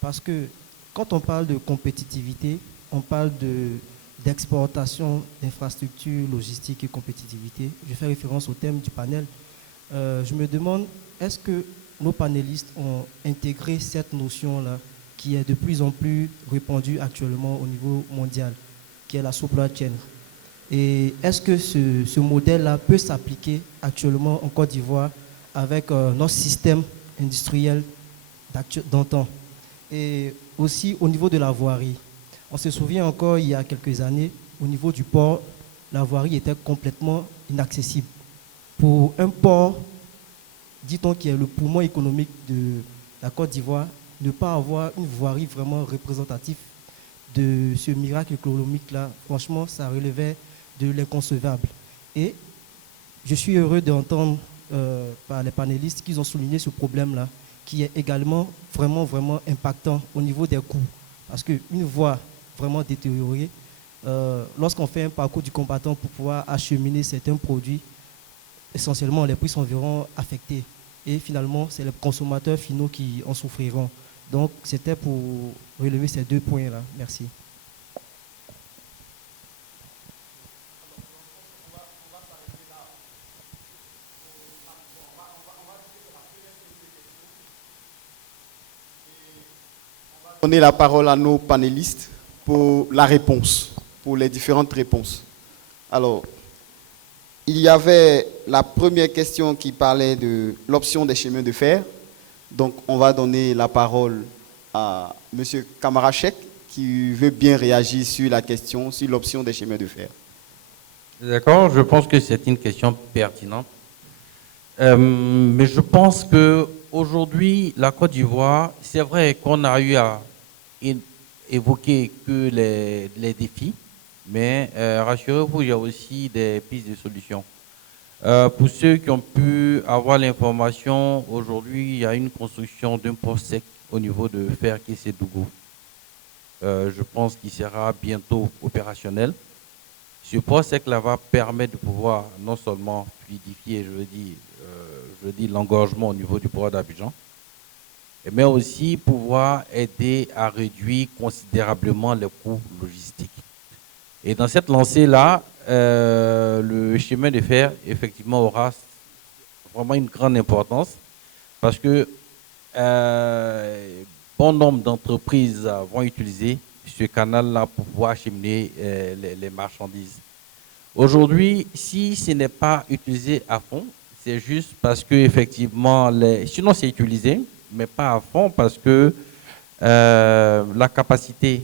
Parce que quand on parle de compétitivité, on parle d'exportation d'infrastructures logistiques et compétitivité. Je fais référence au thème du panel. Je me demande, est-ce que nos panélistes ont intégré cette notion-là qui est de plus en plus répandue actuellement au niveau mondial, qui est la supply chain? Et est-ce que ce modèle-là peut s'appliquer actuellement en Côte d'Ivoire avec notre système industriel d'antan? Et aussi au niveau de la voirie. On se souvient encore il y a quelques années, au niveau du port, la voirie était complètement inaccessible. Pour un port, dit-on, qui est le poumon économique de la Côte d'Ivoire, ne pas avoir une voirie vraiment représentative de ce miracle économique-là, franchement, ça relevait de l'inconcevable. Et je suis heureux d'entendre par les panélistes qu'ils ont souligné ce problème-là, qui est également vraiment impactant au niveau des coûts. Parce qu'une voie vraiment détériorée, lorsqu'on fait un parcours du combattant pour pouvoir acheminer certains produits, essentiellement les prix sont verront affectés. Et finalement, c'est les consommateurs finaux qui en souffriront. Donc, c'était pour relever ces deux points-là. Merci. Donner la parole à nos panélistes pour la réponse, pour les différentes réponses. Alors, il y avait la première question qui parlait de l'option des chemins de fer. Donc, on va donner la parole à M. Kamarachek qui veut bien réagir sur la question, sur l'option des chemins de fer. D'accord, je pense que c'est une question pertinente. Mais je pense qu'aujourd'hui, la Côte d'Ivoire, c'est vrai qu'on a eu à évoquer que les défis, mais rassurez-vous, il y a aussi des pistes de solutions. Pour ceux qui ont pu avoir l'information, aujourd'hui, il y a une construction d'un port sec au niveau de Fer-Kessédougou. Je pense qu'il sera bientôt opérationnel. Ce port sec-là va permettre de pouvoir non seulement fluidifier, je dis l'engorgement au niveau du port d'Abidjan, mais aussi pouvoir aider à réduire considérablement les coûts logistiques. Et dans cette lancée-là, le chemin de fer, effectivement, aura vraiment une grande importance parce que bon nombre d'entreprises vont utiliser ce canal-là pour pouvoir acheminer les marchandises. Aujourd'hui, si ce n'est pas utilisé à fond, c'est juste parce que effectivement, sinon c'est utilisé, mais pas à fond parce que la capacité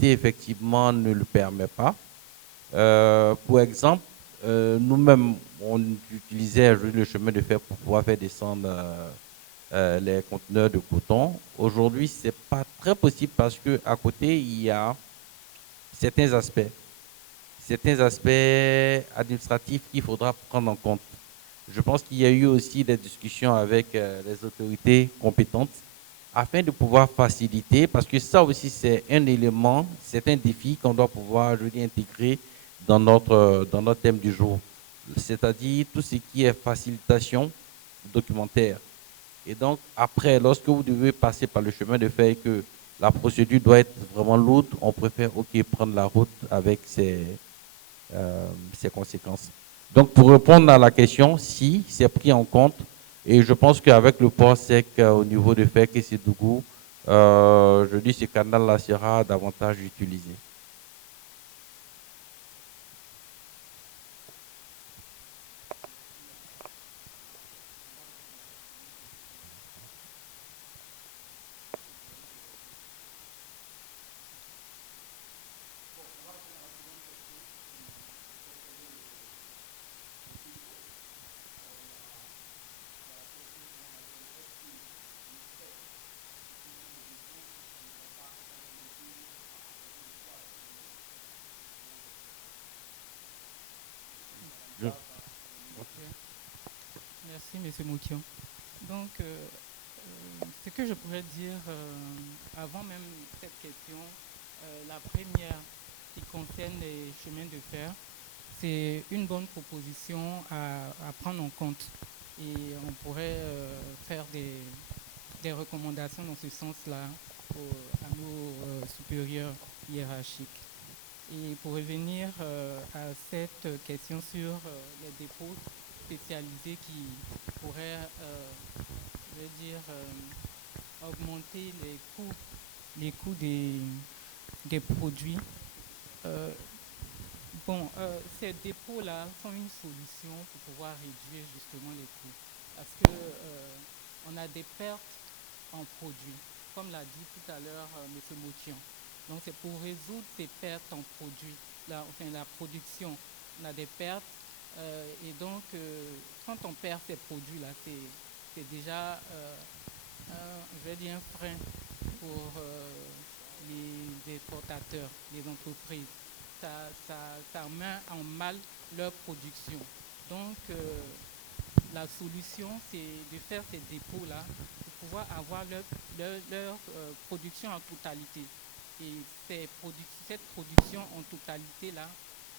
effectivement ne le permet pas. Pour exemple, nous-mêmes, on utilisait le chemin de fer pour pouvoir faire descendre les conteneurs de coton. Aujourd'hui, ce n'est pas très possible parce qu'à côté, il y a certains aspects. certains aspects administratifs qu'il faudra prendre en compte. Je pense qu'il y a eu aussi des discussions avec les autorités compétentes afin de pouvoir faciliter, parce que ça aussi c'est un élément, c'est un défi qu'on doit pouvoir, je dis, intégrer dans notre thème du jour, c'est-à-dire tout ce qui est facilitation documentaire. Et donc après, lorsque vous devez passer par le chemin de fer et que la procédure doit être vraiment lourde, on préfère prendre la route avec ses conséquences. Donc pour répondre à la question, si c'est pris en compte, et je pense qu'avec le port sec au niveau de FEC et Sédougou, je dis ce canal-là sera davantage utilisé. Merci, M. Moukian. Donc, ce que je pourrais dire avant même cette question, la première qui concerne les chemins de fer, c'est une bonne proposition à prendre en compte. Et on pourrait faire des recommandations dans ce sens-là à nos supérieurs hiérarchiques. Et pour revenir à cette question sur les dépôts spécialisés qui pourraient, je veux dire, augmenter les coûts des produits. Ces dépôts-là sont une solution pour pouvoir réduire justement les coûts. Parce qu'on a des pertes en produits, comme l'a dit tout à l'heure M. Moutian. Donc c'est pour résoudre ces pertes en produits, la production, on a des pertes. Et donc, quand on perd ces produits-là, c'est déjà, je vais dire, un frein pour les exportateurs, les entreprises. Ça met en mal leur production. Donc, la solution, c'est de faire ces dépôts-là pour pouvoir avoir leur production en totalité. Et cette production en totalité-là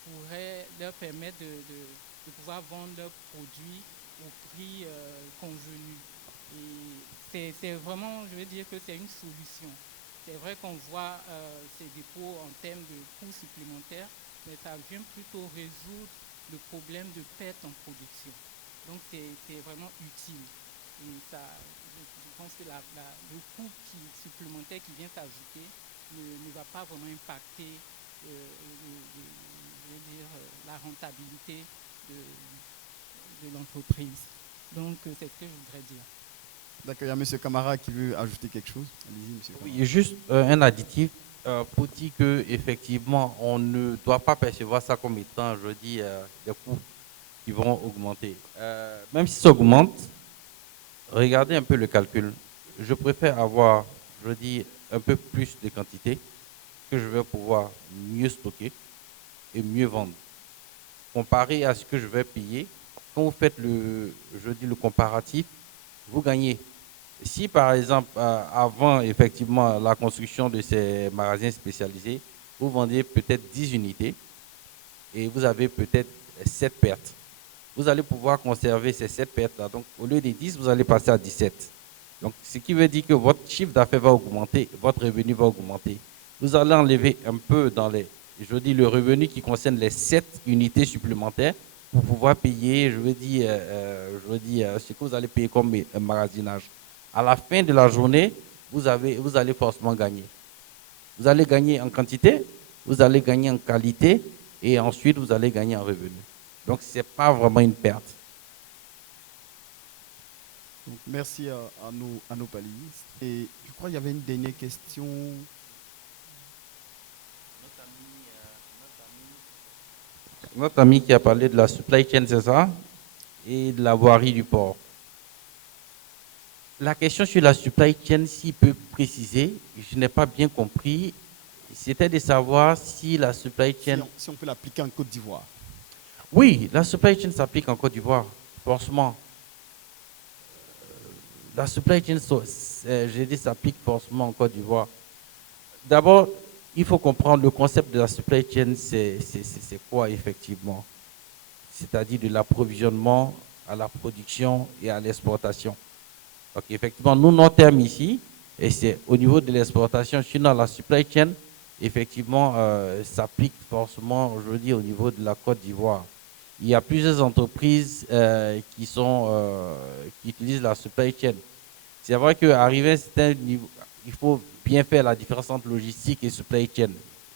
pourrait leur permettre de pouvoir vendre leurs produits au prix convenu. Et c'est vraiment, je veux dire que c'est une solution. C'est vrai qu'on voit ces dépôts en termes de coûts supplémentaires, mais ça vient plutôt résoudre le problème de perte en production. Donc c'est vraiment utile. Et ça, je pense que le coût supplémentaire qui vient s'ajouter ne va pas vraiment impacter la rentabilité de l'entreprise. Donc c'est ce que je voudrais dire. D'accord, il y a M. Camara qui veut ajouter quelque chose. Allez-y, M. Camara. Oui, juste un additif pour dire qu'effectivement, on ne doit pas percevoir ça comme étant, je dis, des coûts qui vont augmenter. Même si ça augmente, regardez un peu le calcul. Je préfère avoir, je dis, un peu plus de quantité que je vais pouvoir mieux stocker et mieux vendre. Comparé à ce que je vais payer, quand vous faites le comparatif, vous gagnez. Si par exemple, avant effectivement la construction de ces magasins spécialisés, vous vendez peut-être 10 unités et vous avez peut-être 7 pertes. Vous allez pouvoir conserver ces 7 pertes-là. Donc au lieu des 10, vous allez passer à 17. Donc ce qui veut dire que votre chiffre d'affaires va augmenter, votre revenu va augmenter. Vous allez enlever un peu dans le revenu qui concerne les 7 unités supplémentaires pour pouvoir payer, ce que vous allez payer comme magasinage. À la fin de la journée, vous allez forcément gagner. Vous allez gagner en quantité, vous allez gagner en qualité et ensuite vous allez gagner en revenu. Donc ce n'est pas vraiment une perte. Donc, merci à nos panélistes. Et je crois qu'il y avait une dernière question. Notre ami qui a parlé de la supply chain, c'est ça, et de la voirie du port. La question sur la supply chain, s'il peut préciser, je n'ai pas bien compris c'était de savoir si la supply chain... Si on peut l'appliquer en Côte d'Ivoire. Oui, la supply chain s'applique en Côte d'Ivoire, forcément. La supply chain, j'ai dit, s'applique forcément en Côte d'Ivoire. D'abord, il faut comprendre le concept de la supply chain, c'est quoi effectivement? C'est-à-dire de l'approvisionnement à la production et à l'exportation. Donc effectivement, nous, nos termes ici, et c'est au niveau de l'exportation, sinon la supply chain, effectivement, s'applique forcément, je veux dire, au niveau de la Côte d'Ivoire. Il y a plusieurs entreprises qui utilisent la supply chain. C'est vrai qu'arriver à un certain niveau, il faut bien faire la différence entre logistique et supply chain.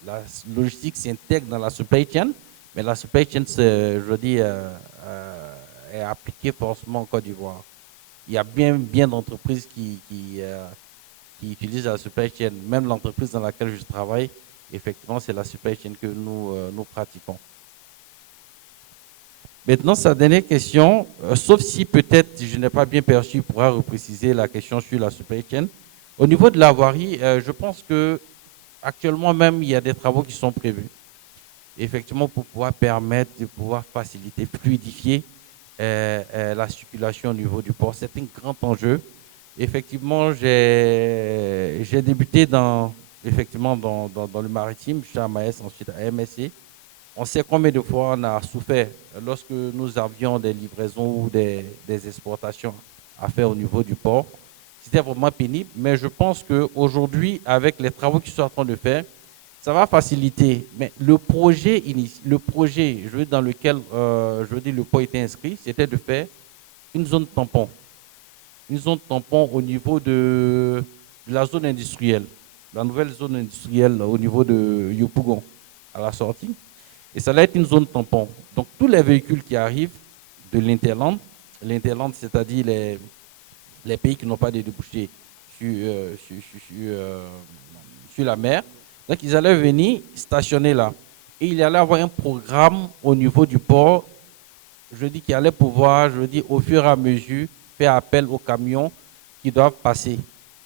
La logistique s'intègre dans la supply chain, mais la supply chain, je veux dire, est appliquée forcément en Côte d'Ivoire. Il y a bien d'entreprises qui utilisent la supply chain. Même l'entreprise dans laquelle je travaille, effectivement, c'est la supply chain que nous pratiquons. Maintenant, sa dernière question, sauf si peut-être je n'ai pas bien perçu, pourra repréciser la question sur la supply chain. Au niveau de la voirie, je pense que actuellement même, il y a des travaux qui sont prévus. Effectivement, pour pouvoir permettre de pouvoir faciliter, fluidifier la circulation au niveau du port. C'est un grand enjeu. Effectivement, j'ai débuté dans le maritime, je suis à Maes, ensuite à MSC. On sait combien de fois on a souffert lorsque nous avions des livraisons ou des exportations à faire au niveau du port. C'était vraiment pénible, mais je pense qu'aujourd'hui, avec les travaux qu'ils sont en train de faire, ça va faciliter. Mais le projet dans lequel le port était inscrit, c'était de faire une zone tampon. Une zone tampon au niveau de la zone industrielle, la nouvelle zone industrielle au niveau de Yopougon, à la sortie. Et ça va être une zone tampon. Donc, tous les véhicules qui arrivent de l'Interland, c'est-à-dire les pays qui n'ont pas de débouchés sur la mer, donc ils allaient venir stationner là. Et il allait avoir un programme au niveau du port, qui allait pouvoir, au fur et à mesure, faire appel aux camions qui doivent passer.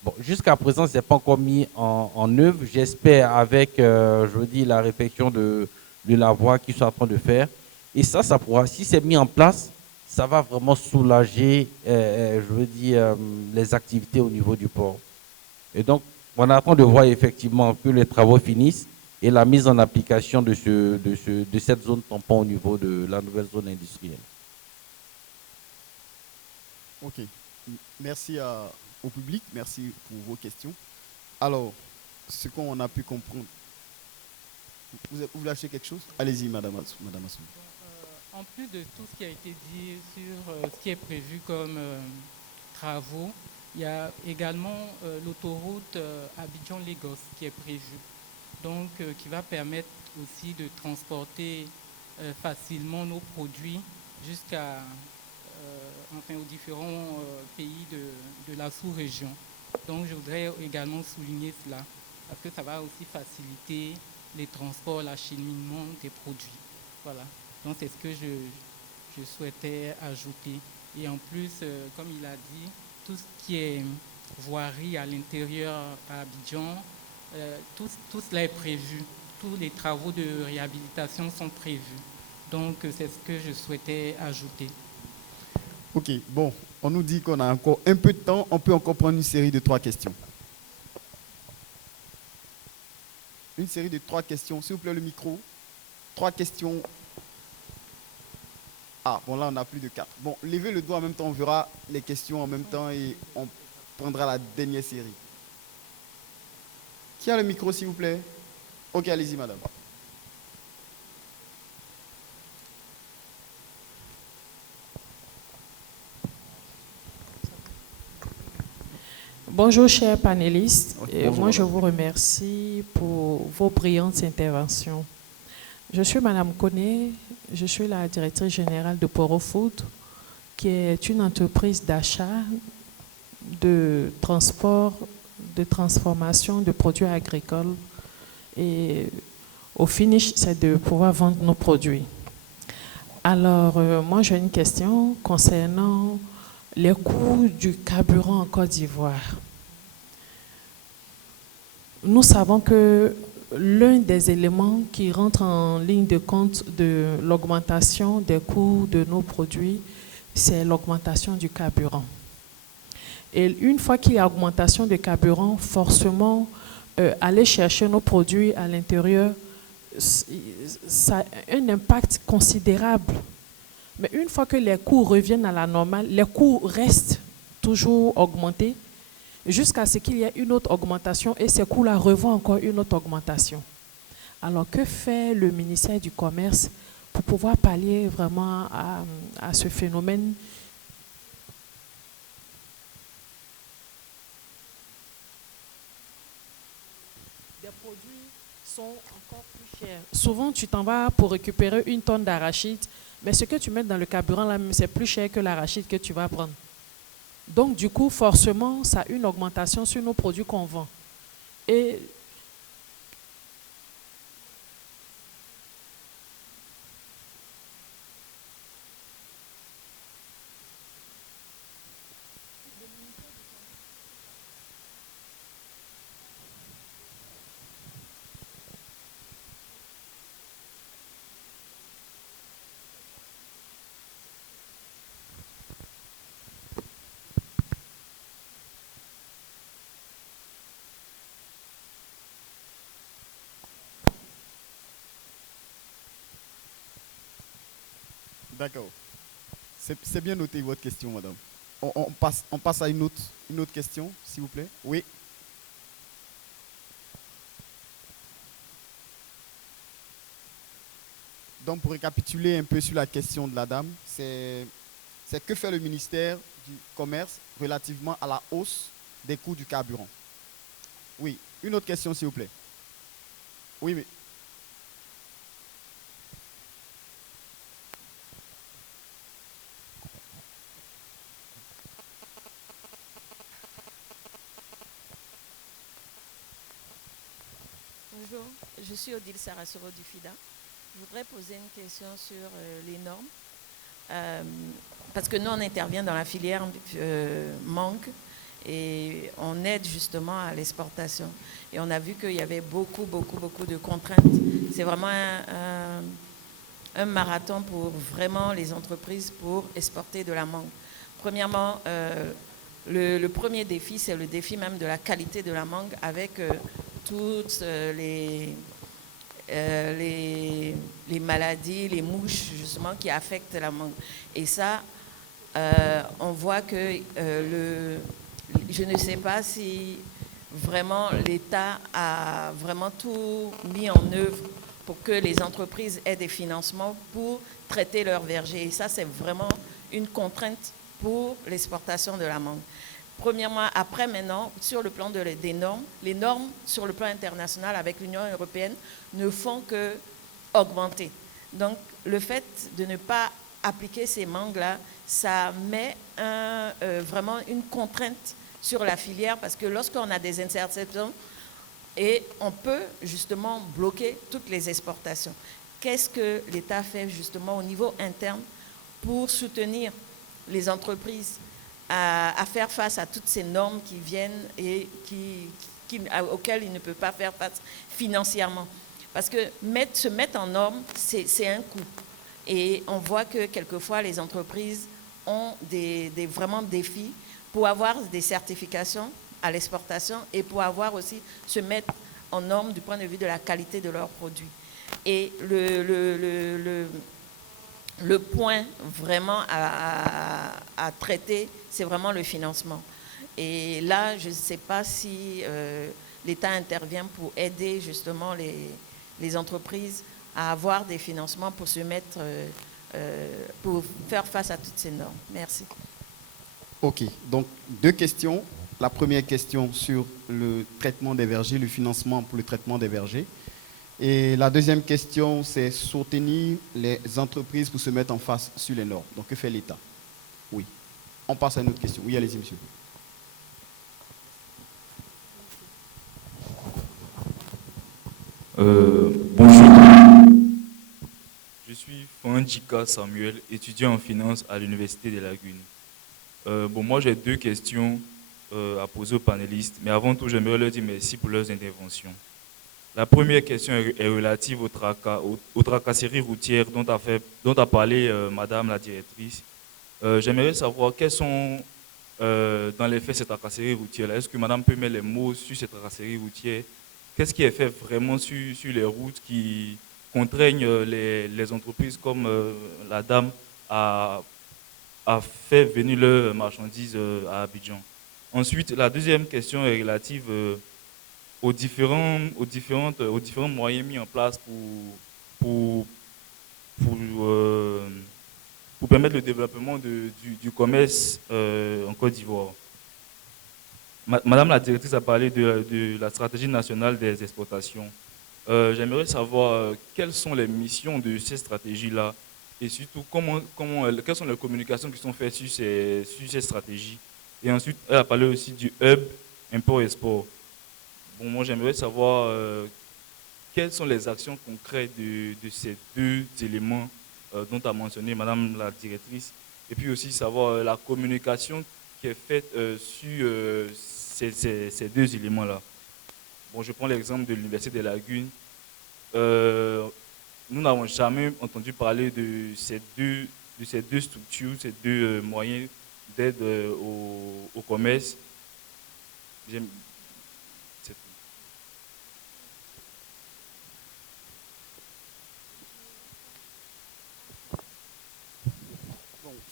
Bon, jusqu'à présent, ce n'est pas encore mis en œuvre. J'espère avec, la réflexion de la voie qu'ils sont en train de faire. Et ça pourra, si c'est mis en place, ça va vraiment soulager, les activités au niveau du port. Et donc, on attend de voir effectivement que les travaux finissent et la mise en application de cette zone tampon au niveau de la nouvelle zone industrielle. Ok. Merci au public. Merci pour vos questions. Alors, ce qu'on a pu comprendre, vous lâchez quelque chose? Allez-y, Madame Assou. En plus de tout ce qui a été dit sur ce qui est prévu comme travaux, il y a également l'autoroute Abidjan-Lagos qui est prévue, donc qui va permettre aussi de transporter facilement nos produits aux différents pays de la sous-région. Donc je voudrais également souligner cela, parce que ça va aussi faciliter les transports, l'acheminement des produits. Voilà. Donc c'est ce que je souhaitais ajouter. Et en plus, comme il a dit, tout ce qui est voirie à l'intérieur à Abidjan, tout cela est prévu. Tous les travaux de réhabilitation sont prévus. Donc c'est ce que je souhaitais ajouter. Ok, bon, on nous dit qu'on a encore un peu de temps. On peut encore prendre une série de 3 questions. Une série de 3 questions. S'il vous plaît, le micro. 3 questions. Ah, bon, là, on a plus de 4. Bon, levez le doigt en même temps, on verra les questions en même temps et on prendra la dernière série. Qui a le micro, s'il vous plaît? Ok, allez-y, madame. Bonjour, chers panélistes. Bonjour, moi, je vous remercie pour vos brillantes interventions. Je suis Madame Koné, je suis la directrice générale de Poro Food, qui est une entreprise d'achat, de transport, de transformation de produits agricoles. Et au finish, c'est de pouvoir vendre nos produits. Alors, moi, j'ai une question concernant les coûts du carburant en Côte d'Ivoire. Nous savons que l'un des éléments qui rentre en ligne de compte de l'augmentation des coûts de nos produits, c'est l'augmentation du carburant. Et une fois qu'il y a augmentation du carburant, forcément, aller chercher nos produits à l'intérieur, ça a un impact considérable. Mais une fois que les coûts reviennent à la normale, les coûts restent toujours augmentés jusqu'à ce qu'il y ait une autre augmentation et ces coûts-là revoient encore une autre augmentation. Alors, que fait le ministère du Commerce pour pouvoir pallier vraiment à ce phénomène? Des produits sont encore plus chers. Souvent, tu t'en vas pour récupérer une tonne d'arachide, mais ce que tu mets dans le carburant, là, c'est plus cher que l'arachide que tu vas prendre. Donc, du coup, forcément, ça a une augmentation sur nos produits qu'on vend. Et D'accord. C'est bien noté votre question, madame. On passe à une autre question, s'il vous plaît. Oui. Donc, pour récapituler un peu sur la question de la dame, c'est que fait le ministère du Commerce relativement à la hausse des coûts du carburant. Oui. Une autre question, s'il vous plaît. Oui, mais... Bonjour, je suis Odile Sarasoro du FIDA. Je voudrais poser une question sur les normes. Parce que nous, on intervient dans la filière mangue et on aide justement à l'exportation. Et on a vu qu'il y avait beaucoup de contraintes. C'est vraiment un marathon pour vraiment les entreprises pour exporter de la mangue. Premièrement, le premier défi, c'est le défi même de la qualité de la mangue avec toutes les maladies, les mouches justement qui affectent la mangue. Et ça, on voit que je ne sais pas si vraiment l'État a vraiment tout mis en œuvre pour que les entreprises aient des financements pour traiter leurs vergers. Et ça, c'est vraiment une contrainte pour l'exportation de la mangue. Premièrement, après maintenant, sur le plan des normes, les normes sur le plan international avec l'Union européenne ne font que augmenter. Donc, le fait de ne pas appliquer ces mangues-là, ça met vraiment une contrainte sur la filière parce que lorsqu'on a des interceptions, et on peut justement bloquer toutes les exportations. Qu'est-ce que l'État fait justement au niveau interne pour soutenir les entreprises à faire face à toutes ces normes qui viennent et auxquelles ils ne peuvent pas faire face financièrement? Parce que se mettre en norme, c'est un coût. Et on voit que quelquefois, les entreprises ont vraiment des défis pour avoir des certifications à l'exportation et pour avoir aussi se mettre en norme du point de vue de la qualité de leurs produits. Et le point vraiment à traiter, c'est vraiment le financement. Et là, je ne sais pas si l'État intervient pour aider justement les entreprises à avoir des financements pour se mettre, pour faire face à toutes ces normes. Merci. Ok, donc 2 questions. La première question sur le traitement des vergers, le financement pour le traitement des vergers. Et la deuxième question, c'est soutenir les entreprises pour se mettre en face sur les normes. Donc, que fait l'État? Oui. On passe à une autre question. Oui, allez-y, monsieur. Bonjour. Je suis Fandjika Samuel, étudiant en finance à l'Université des Lagunes. Moi, j'ai 2 questions à poser aux panélistes, mais avant tout, j'aimerais leur dire merci pour leurs interventions. La première question est relative aux tracasseries routières dont a parlé Madame la directrice. J'aimerais savoir quelles sont, dans les faits, ces tracasseries routières-là. Est-ce que Madame peut mettre les mots sur ces tracasseries routières? Qu'est-ce qui est fait vraiment sur les routes qui contraignent les entreprises comme la dame à faire venir leurs marchandises à Abidjan? Ensuite, la deuxième question est relative aux différents moyens mis en place pour, euh, pour permettre le développement du commerce en Côte d'Ivoire. Madame la directrice a parlé de la stratégie nationale des exportations. J'aimerais savoir quelles sont les missions de ces stratégies-là et surtout quelles sont les communications qui sont faites sur ces stratégies. Et ensuite, elle a parlé aussi du hub import-export. Bon, moi, j'aimerais savoir quelles sont les actions concrètes de ces deux éléments dont a mentionné Madame la directrice, et puis aussi savoir la communication qui est faite sur ces deux éléments-là. Bon, je prends l'exemple de l'Université des Lagunes. Nous n'avons jamais entendu parler de ces deux structures, ces deux moyens d'aide au commerce. Je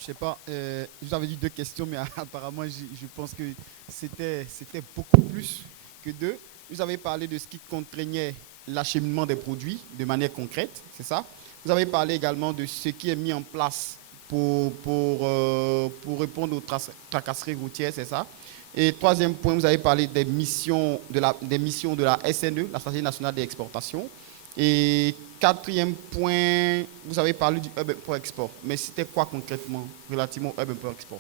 sais pas, vous avez dit deux questions, mais apparemment, je pense que c'était beaucoup plus que deux. Vous avez parlé de ce qui contraignait l'acheminement des produits de manière concrète, c'est ça? Vous avez parlé également de ce qui est mis en place pour répondre aux tracasseries routières, c'est ça? Et troisième point, vous avez parlé des missions de la SNE, la Stratégie nationale des exportations. Et quatrième point, vous avez parlé du Hub Import-Export. Mais c'était quoi concrètement relativement au Hub Import-Export?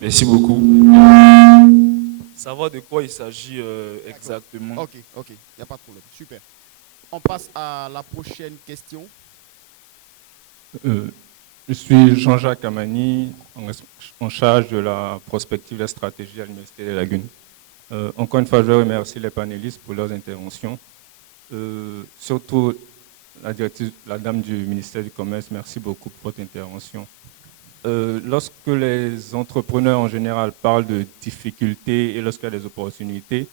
Merci beaucoup. Savoir de quoi il s'agit exactement. Ok, il n'y a pas de problème. Super. On passe à la prochaine question. Je suis Jean-Jacques Amani, en charge de la prospective et la stratégie à l'Université des Lagunes. Encore une fois, je remercie les panélistes pour leurs interventions. Surtout la dame du ministère du Commerce, merci beaucoup pour votre intervention. Lorsque les entrepreneurs en général parlent de difficultés et lorsqu'il y a des opportunités,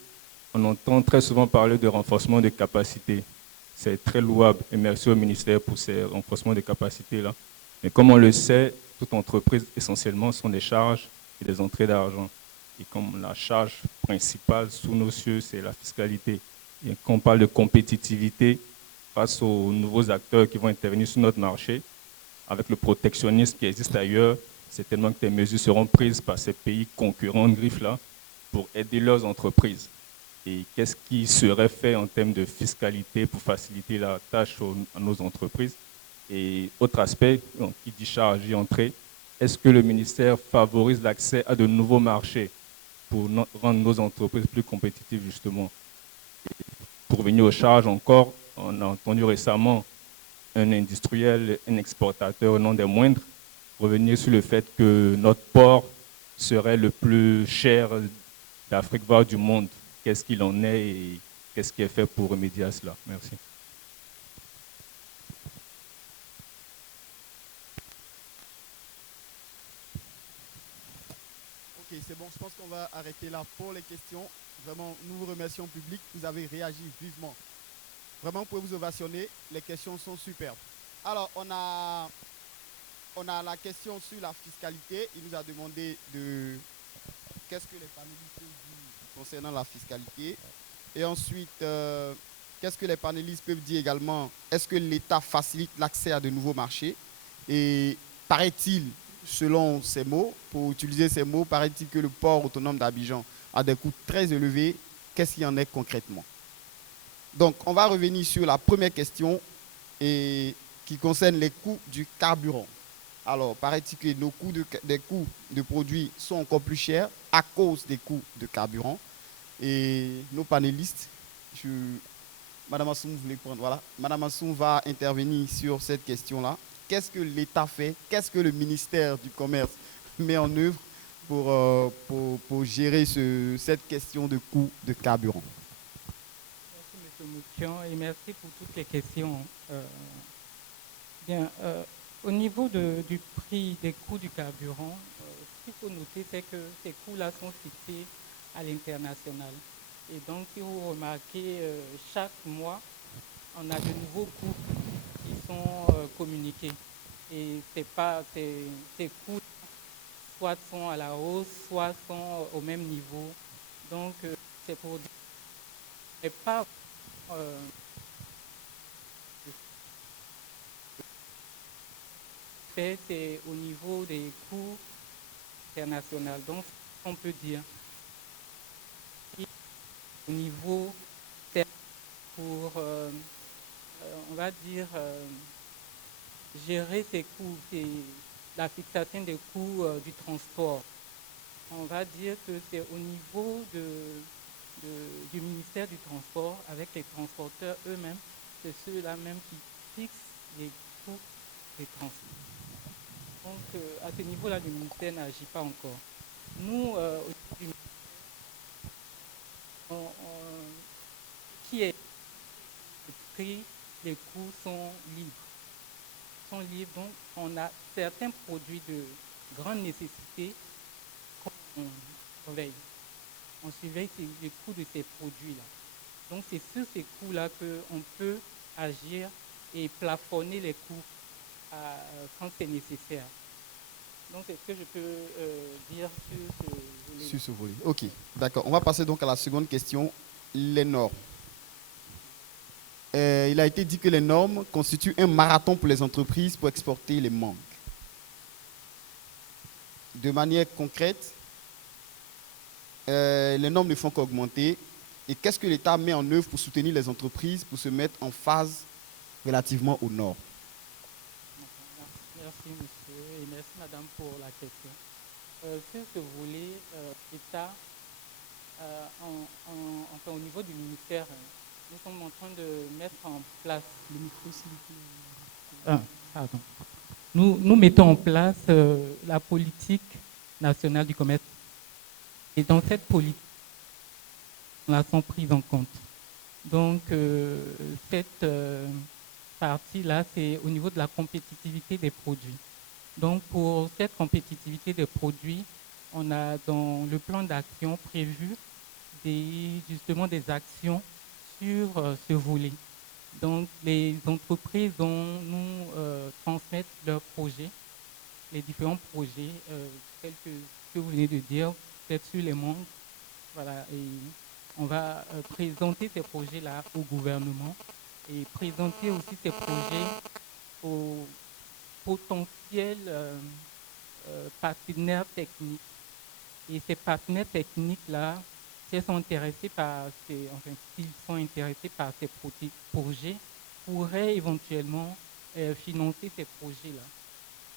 on entend très souvent parler de renforcement de capacités. C'est très louable et merci au ministère pour ces renforcements de capacités-là. Mais comme on le sait, toute entreprise essentiellement sont des charges et des entrées d'argent. Et comme la charge principale sous nos cieux, c'est la fiscalité. Et quand on parle de compétitivité face aux nouveaux acteurs qui vont intervenir sur notre marché, avec le protectionnisme qui existe ailleurs, c'est tellement que des mesures seront prises par ces pays concurrents de griffes-là pour aider leurs entreprises. Et qu'est-ce qui serait fait en termes de fiscalité pour faciliter la tâche à nos entreprises? Et autre aspect, qui dit charge et entrée, est-ce que le ministère favorise l'accès à de nouveaux marchés pour rendre nos entreprises plus compétitives justement? Et pour venir aux charges encore, on a entendu récemment un industriel, un exportateur, non des moindres, revenir sur le fait que notre port serait le plus cher d'Afrique, voire du monde. Qu'est-ce qu'il en est et qu'est-ce qui est fait pour remédier à cela? Merci. Ok, c'est bon, je pense qu'on va arrêter là pour les questions. Vraiment, nous vous remercions public, vous avez réagi vivement. Vraiment, vous pouvez vous ovationner, les questions sont superbes. Alors, on a la question sur la fiscalité. Il nous a demandé de qu'est-ce que les panélistes disent concernant la fiscalité. Et ensuite, qu'est-ce que les panélistes peuvent dire également? Est-ce que l'État facilite l'accès à de nouveaux marchés? Et paraît-il, selon ces mots, pour utiliser ces mots, paraît-il que le port autonome d'Abidjan a des coûts très élevés? Qu'est-ce qu'il y en est concrètement? Donc, on va revenir sur la première question et qui concerne les coûts du carburant. Alors, paraît-il que les coûts de produits sont encore plus chers à cause des coûts de carburant. Et nos panélistes, Madame Assoum, vous voulez prendre, voilà. Madame Assoum va intervenir sur cette question-là. Qu'est-ce que l'État fait? Qu'est-ce que le ministère du Commerce met en œuvre pour gérer cette question de coût de carburant? promotion et merci pour toutes les questions. Au niveau du prix des coûts du carburant, ce qu'il faut noter, c'est que ces coûts-là sont fixés à l'international. Et donc, si vous remarquez, chaque mois, on a de nouveaux coûts qui sont communiqués. Et ces coûts, soit sont à la hausse, soit sont au même niveau. Donc, c'est pour dire que ce n'est pas c'est au niveau des coûts internationaux. Donc, on peut dire au niveau pour, on va dire, gérer ces coûts, la fixation des coûts du transport. On va dire que c'est au niveau du ministère du Transport, avec les transporteurs eux-mêmes, c'est ceux-là même qui fixent les coûts des transports. Donc, à ce niveau-là, le ministère n'agit pas encore. Nous, au niveau du ministère, qui est le prix, les coûts sont libres. Donc, on a certains produits de grande nécessité qu'on surveille. On surveille les coûts de ces produits-là. Donc, c'est sur ces coûts-là qu'on peut agir et plafonner les coûts quand c'est nécessaire. Donc, c'est ce que je peux dire sur ce volet. Sur ce volet. Ok, d'accord. On va passer donc à la seconde question, les normes. Il a été dit que les normes constituent un marathon pour les entreprises pour exporter les mangues. De manière concrète, les normes ne font qu'augmenter. Et qu'est-ce que l'État met en œuvre pour soutenir les entreprises pour se mettre en phase relativement aux normes? Merci, monsieur, et merci, madame, pour la question. Sur ce volet, l'État, enfin, au niveau du ministère, nous sommes en train de mettre en place le micro. Pardon. Nous mettons en place la politique nationale du commerce. Et dans cette politique, nous la sont prises en compte. Donc, cette partie-là, c'est au niveau de la compétitivité des produits. Donc, pour cette compétitivité des produits, on a dans le plan d'action prévu justement des actions sur ce volet. Donc, les entreprises nous transmettent leurs projets, les différents projets, tels que vous venez de dire, peut-être sur les mangues. Voilà, et on va présenter ces projets-là au gouvernement et présenter aussi ces projets aux potentiels partenaires techniques. Et ces partenaires techniques-là, s'ils sont intéressés par ces projets, pourraient éventuellement financer ces projets-là.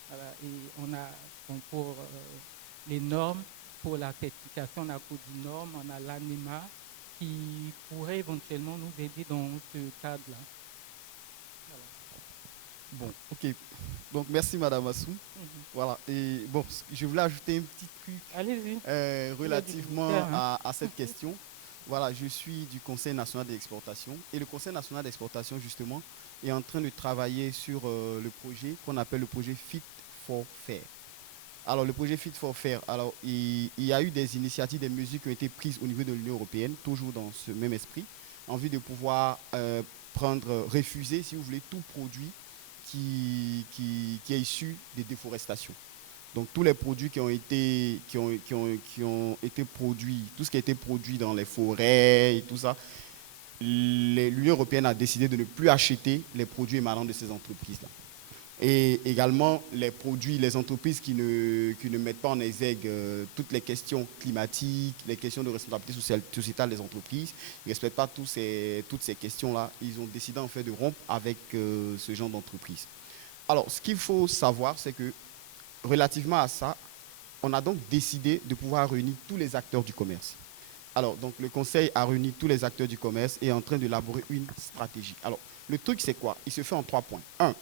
Voilà. Et on a donc pour les normes, pour la certification, on a Codinorm, on a l'ANEMA, qui pourrait éventuellement nous aider dans ce cadre-là. Bon, ok. Donc, merci, Madame Assou. Voilà. Et bon, je voulais ajouter un petit truc relativement à cette question. Voilà, je suis du Conseil national d'exportation. Et le Conseil national d'exportation, justement, est en train de travailler sur le projet qu'on appelle le projet Fit for Fair. Alors, le projet Fit for Fair, alors, il y a eu des initiatives, des mesures qui ont été prises au niveau de l'Union européenne, toujours dans ce même esprit, en vue de pouvoir refuser, si vous voulez, tout produit qui est issu des déforestations. Donc tous les produits qui ont été produits, tout ce qui a été produit dans les forêts et tout ça, l'Union européenne a décidé de ne plus acheter les produits émanant de ces entreprises-là. Et également les produits, les entreprises qui ne mettent pas en exergue toutes les questions climatiques, les questions de responsabilité sociétale des entreprises, ne respectent pas toutes ces questions-là. Ils ont décidé en fait de rompre avec ce genre d'entreprise. Alors, ce qu'il faut savoir, c'est que relativement à ça, on a donc décidé de pouvoir réunir tous les acteurs du commerce. Alors, donc le Conseil a réuni tous les acteurs du commerce et est en train d'élaborer une stratégie. Alors, le truc, c'est quoi? Il se fait en 3 points. 1.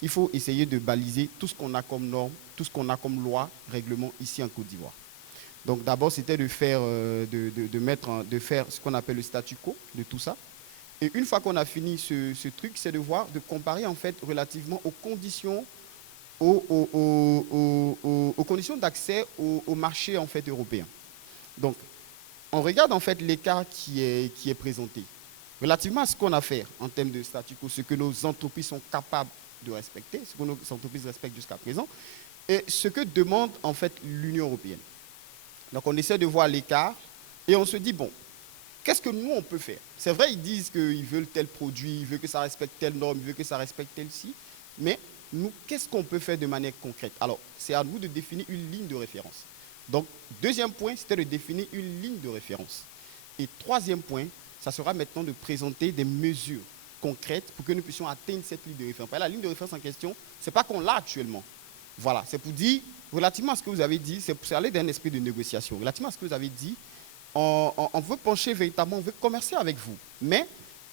Il faut essayer de baliser tout ce qu'on a comme norme, tout ce qu'on a comme loi, règlement ici en Côte d'Ivoire. Donc d'abord, c'était de faire ce qu'on appelle le statu quo de tout ça. Et une fois qu'on a fini ce truc, c'est de comparer en fait relativement aux conditions, aux conditions d'accès au marché en fait européen. Donc, on regarde en fait l'écart qui est présenté relativement à ce qu'on a fait en termes de statu quo, ce que nos entreprises sont capables de respecter, ce que nos entreprises respectent jusqu'à présent, et ce que demande en fait l'Union européenne. Donc, on essaie de voir l'écart et on se dit, bon, qu'est-ce que nous, on peut faire? C'est vrai, ils disent qu'ils veulent tel produit, ils veulent que ça respecte telle norme, ils veulent que ça respecte tel-ci, mais nous, qu'est-ce qu'on peut faire de manière concrète? Alors, c'est à nous de définir une ligne de référence. Donc, deuxième point, c'était de définir une ligne de référence. Et troisième point, ça sera maintenant de présenter des mesures concrètes pour que nous puissions atteindre cette ligne de référence. La ligne de référence en question, ce n'est pas qu'on l'a actuellement. Voilà, c'est pour dire, relativement à ce que vous avez dit, c'est pour aller dans un esprit de négociation. Relativement à ce que vous avez dit, on veut pencher véritablement, on veut commercer avec vous. Mais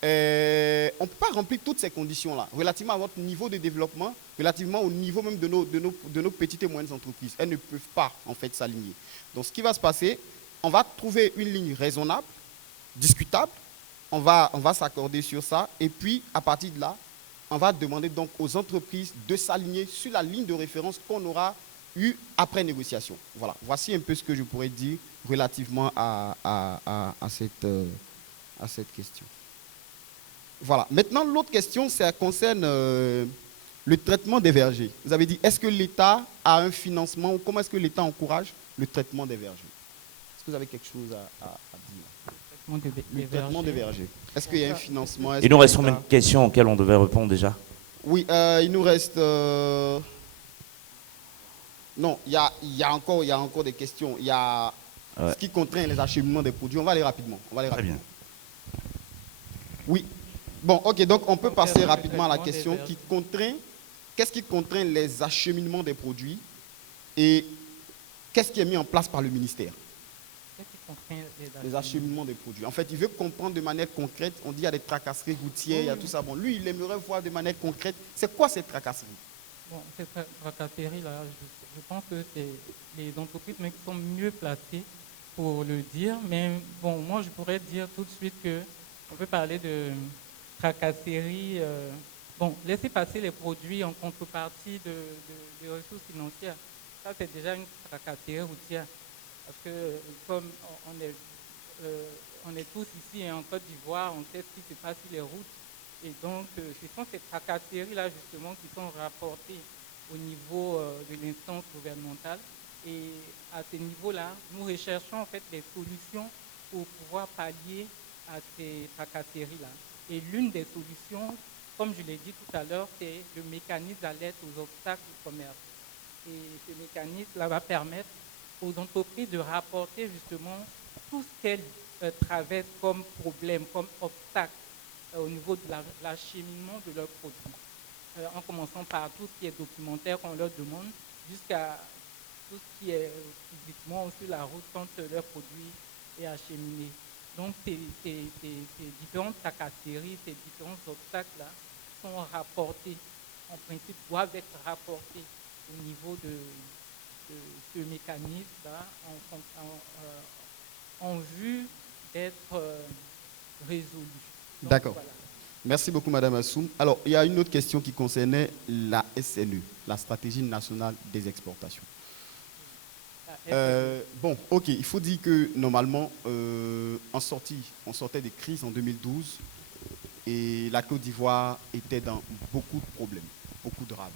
on ne peut pas remplir toutes ces conditions-là, relativement à votre niveau de développement, relativement au niveau même de nos petites et moyennes entreprises. Elles ne peuvent pas, en fait, s'aligner. Donc, ce qui va se passer, on va trouver une ligne raisonnable, discutable, on va s'accorder sur ça, et puis, à partir de là, on va demander donc aux entreprises de s'aligner sur la ligne de référence qu'on aura eue après négociation. Voilà, voici un peu ce que je pourrais dire relativement à cette question. Voilà. Maintenant, l'autre question, ça concerne le traitement des vergers. Vous avez dit, est-ce que l'État a un financement ou comment est-ce que l'État encourage le traitement des vergers? Est-ce que vous avez quelque chose à dire? Le traitement des vergers. Est-ce qu'il y a un financement? Il nous reste combien de questions auxquelles on devait répondre déjà? Oui, il nous reste... Non, il y a encore des questions. Il y a ce qui contraint les acheminements des produits. On va aller rapidement. Très bien. Oui. Bon, ok, donc on peut passer rapidement à la question qui contraint. Qu'est-ce qui contraint les acheminements des produits et qu'est-ce qui est mis en place par le ministère? Les acheminements des produits. En fait, il veut comprendre de manière concrète. On dit qu'il y a des tracasseries routières, il y a tout ça. Bon, lui, il aimerait voir de manière concrète. C'est quoi ces tracasseries? Bon, ces tracasseries-là, je pense que c'est les entreprises qui sont mieux placées pour le dire. Mais bon, moi, je pourrais dire tout de suite qu'on peut parler de tracasseries. Bon, laisser passer les produits en contrepartie de ressources financières. Ça, c'est déjà une tracasserie routière. Parce que comme on est tous ici en Côte d'Ivoire, on sait ce qui se passe sur les routes. Et donc, ce sont ces tracasseries-là, justement, qui sont rapportées au niveau de l'instance gouvernementale. Et à ce niveau-là, nous recherchons en fait des solutions pour pouvoir pallier à ces tracasseries-là. Et l'une des solutions, comme je l'ai dit tout à l'heure, c'est le mécanisme d'alerte aux obstacles du commerce. Et ce mécanisme-là va permettre aux entreprises de rapporter justement tout ce qu'elles traversent comme problème, comme obstacle au niveau de l'acheminement de leurs produits. En commençant par tout ce qui est documentaire qu'on leur demande, jusqu'à tout ce qui est physiquement sur la route quand leur produit est acheminé. Donc ces différentes tracasseries, ces différents obstacles-là sont rapportés, en principe doivent être rapportés au niveau de ce mécanisme-là en vue d'être résolu. D'accord. Voilà. Merci beaucoup, Madame Assoum. Alors, il y a une autre question qui concernait la SNE, la Stratégie nationale des exportations. Bon, ok, il faut dire que normalement, on sortait des crises en 2012 et la Côte d'Ivoire était dans beaucoup de problèmes, beaucoup de ravins.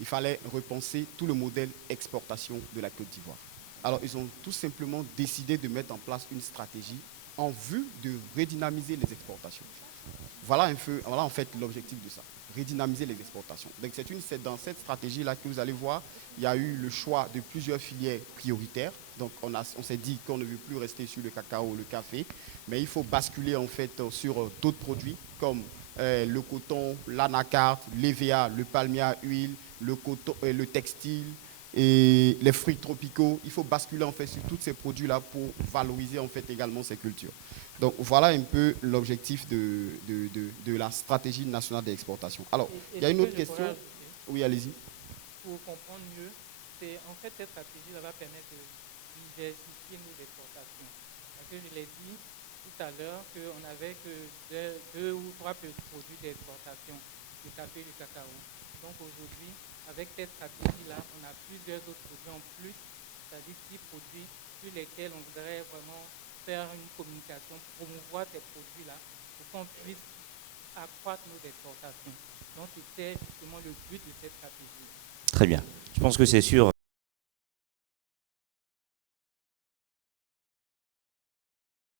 Il fallait repenser tout le modèle exportation de la Côte d'Ivoire. Alors, ils ont tout simplement décidé de mettre en place une stratégie en vue de redynamiser les exportations. Voilà en fait l'objectif de ça, redynamiser les exportations. Donc c'est dans cette stratégie-là que vous allez voir, il y a eu le choix de plusieurs filières prioritaires. Donc on s'est dit qu'on ne veut plus rester sur le cacao ou le café, mais il faut basculer en fait sur d'autres produits comme le coton, l'anacard, l'EVA, le palmier à huile, le coton, le textile et les fruits tropicaux. Il faut basculer en fait sur tous ces produits-là pour valoriser en fait également ces cultures. Donc voilà un peu l'objectif de la stratégie nationale d'exportation. Alors, il y a une autre question. Oui, allez-y. Pour comprendre mieux, en fait cette stratégie va permettre de diversifier nos exportations. Parce que je l'ai dit, tout à l'heure qu'on n'avait que deux ou trois produits d'exportation, le café et le cacao. Donc aujourd'hui, avec cette stratégie-là, on a plusieurs autres produits en plus, c'est-à-dire 6 produits sur lesquels on voudrait vraiment faire une communication, promouvoir ces produits-là pour qu'on puisse accroître nos exportations. Donc c'était justement le but de cette stratégie. Très bien. Je pense que c'est sûr.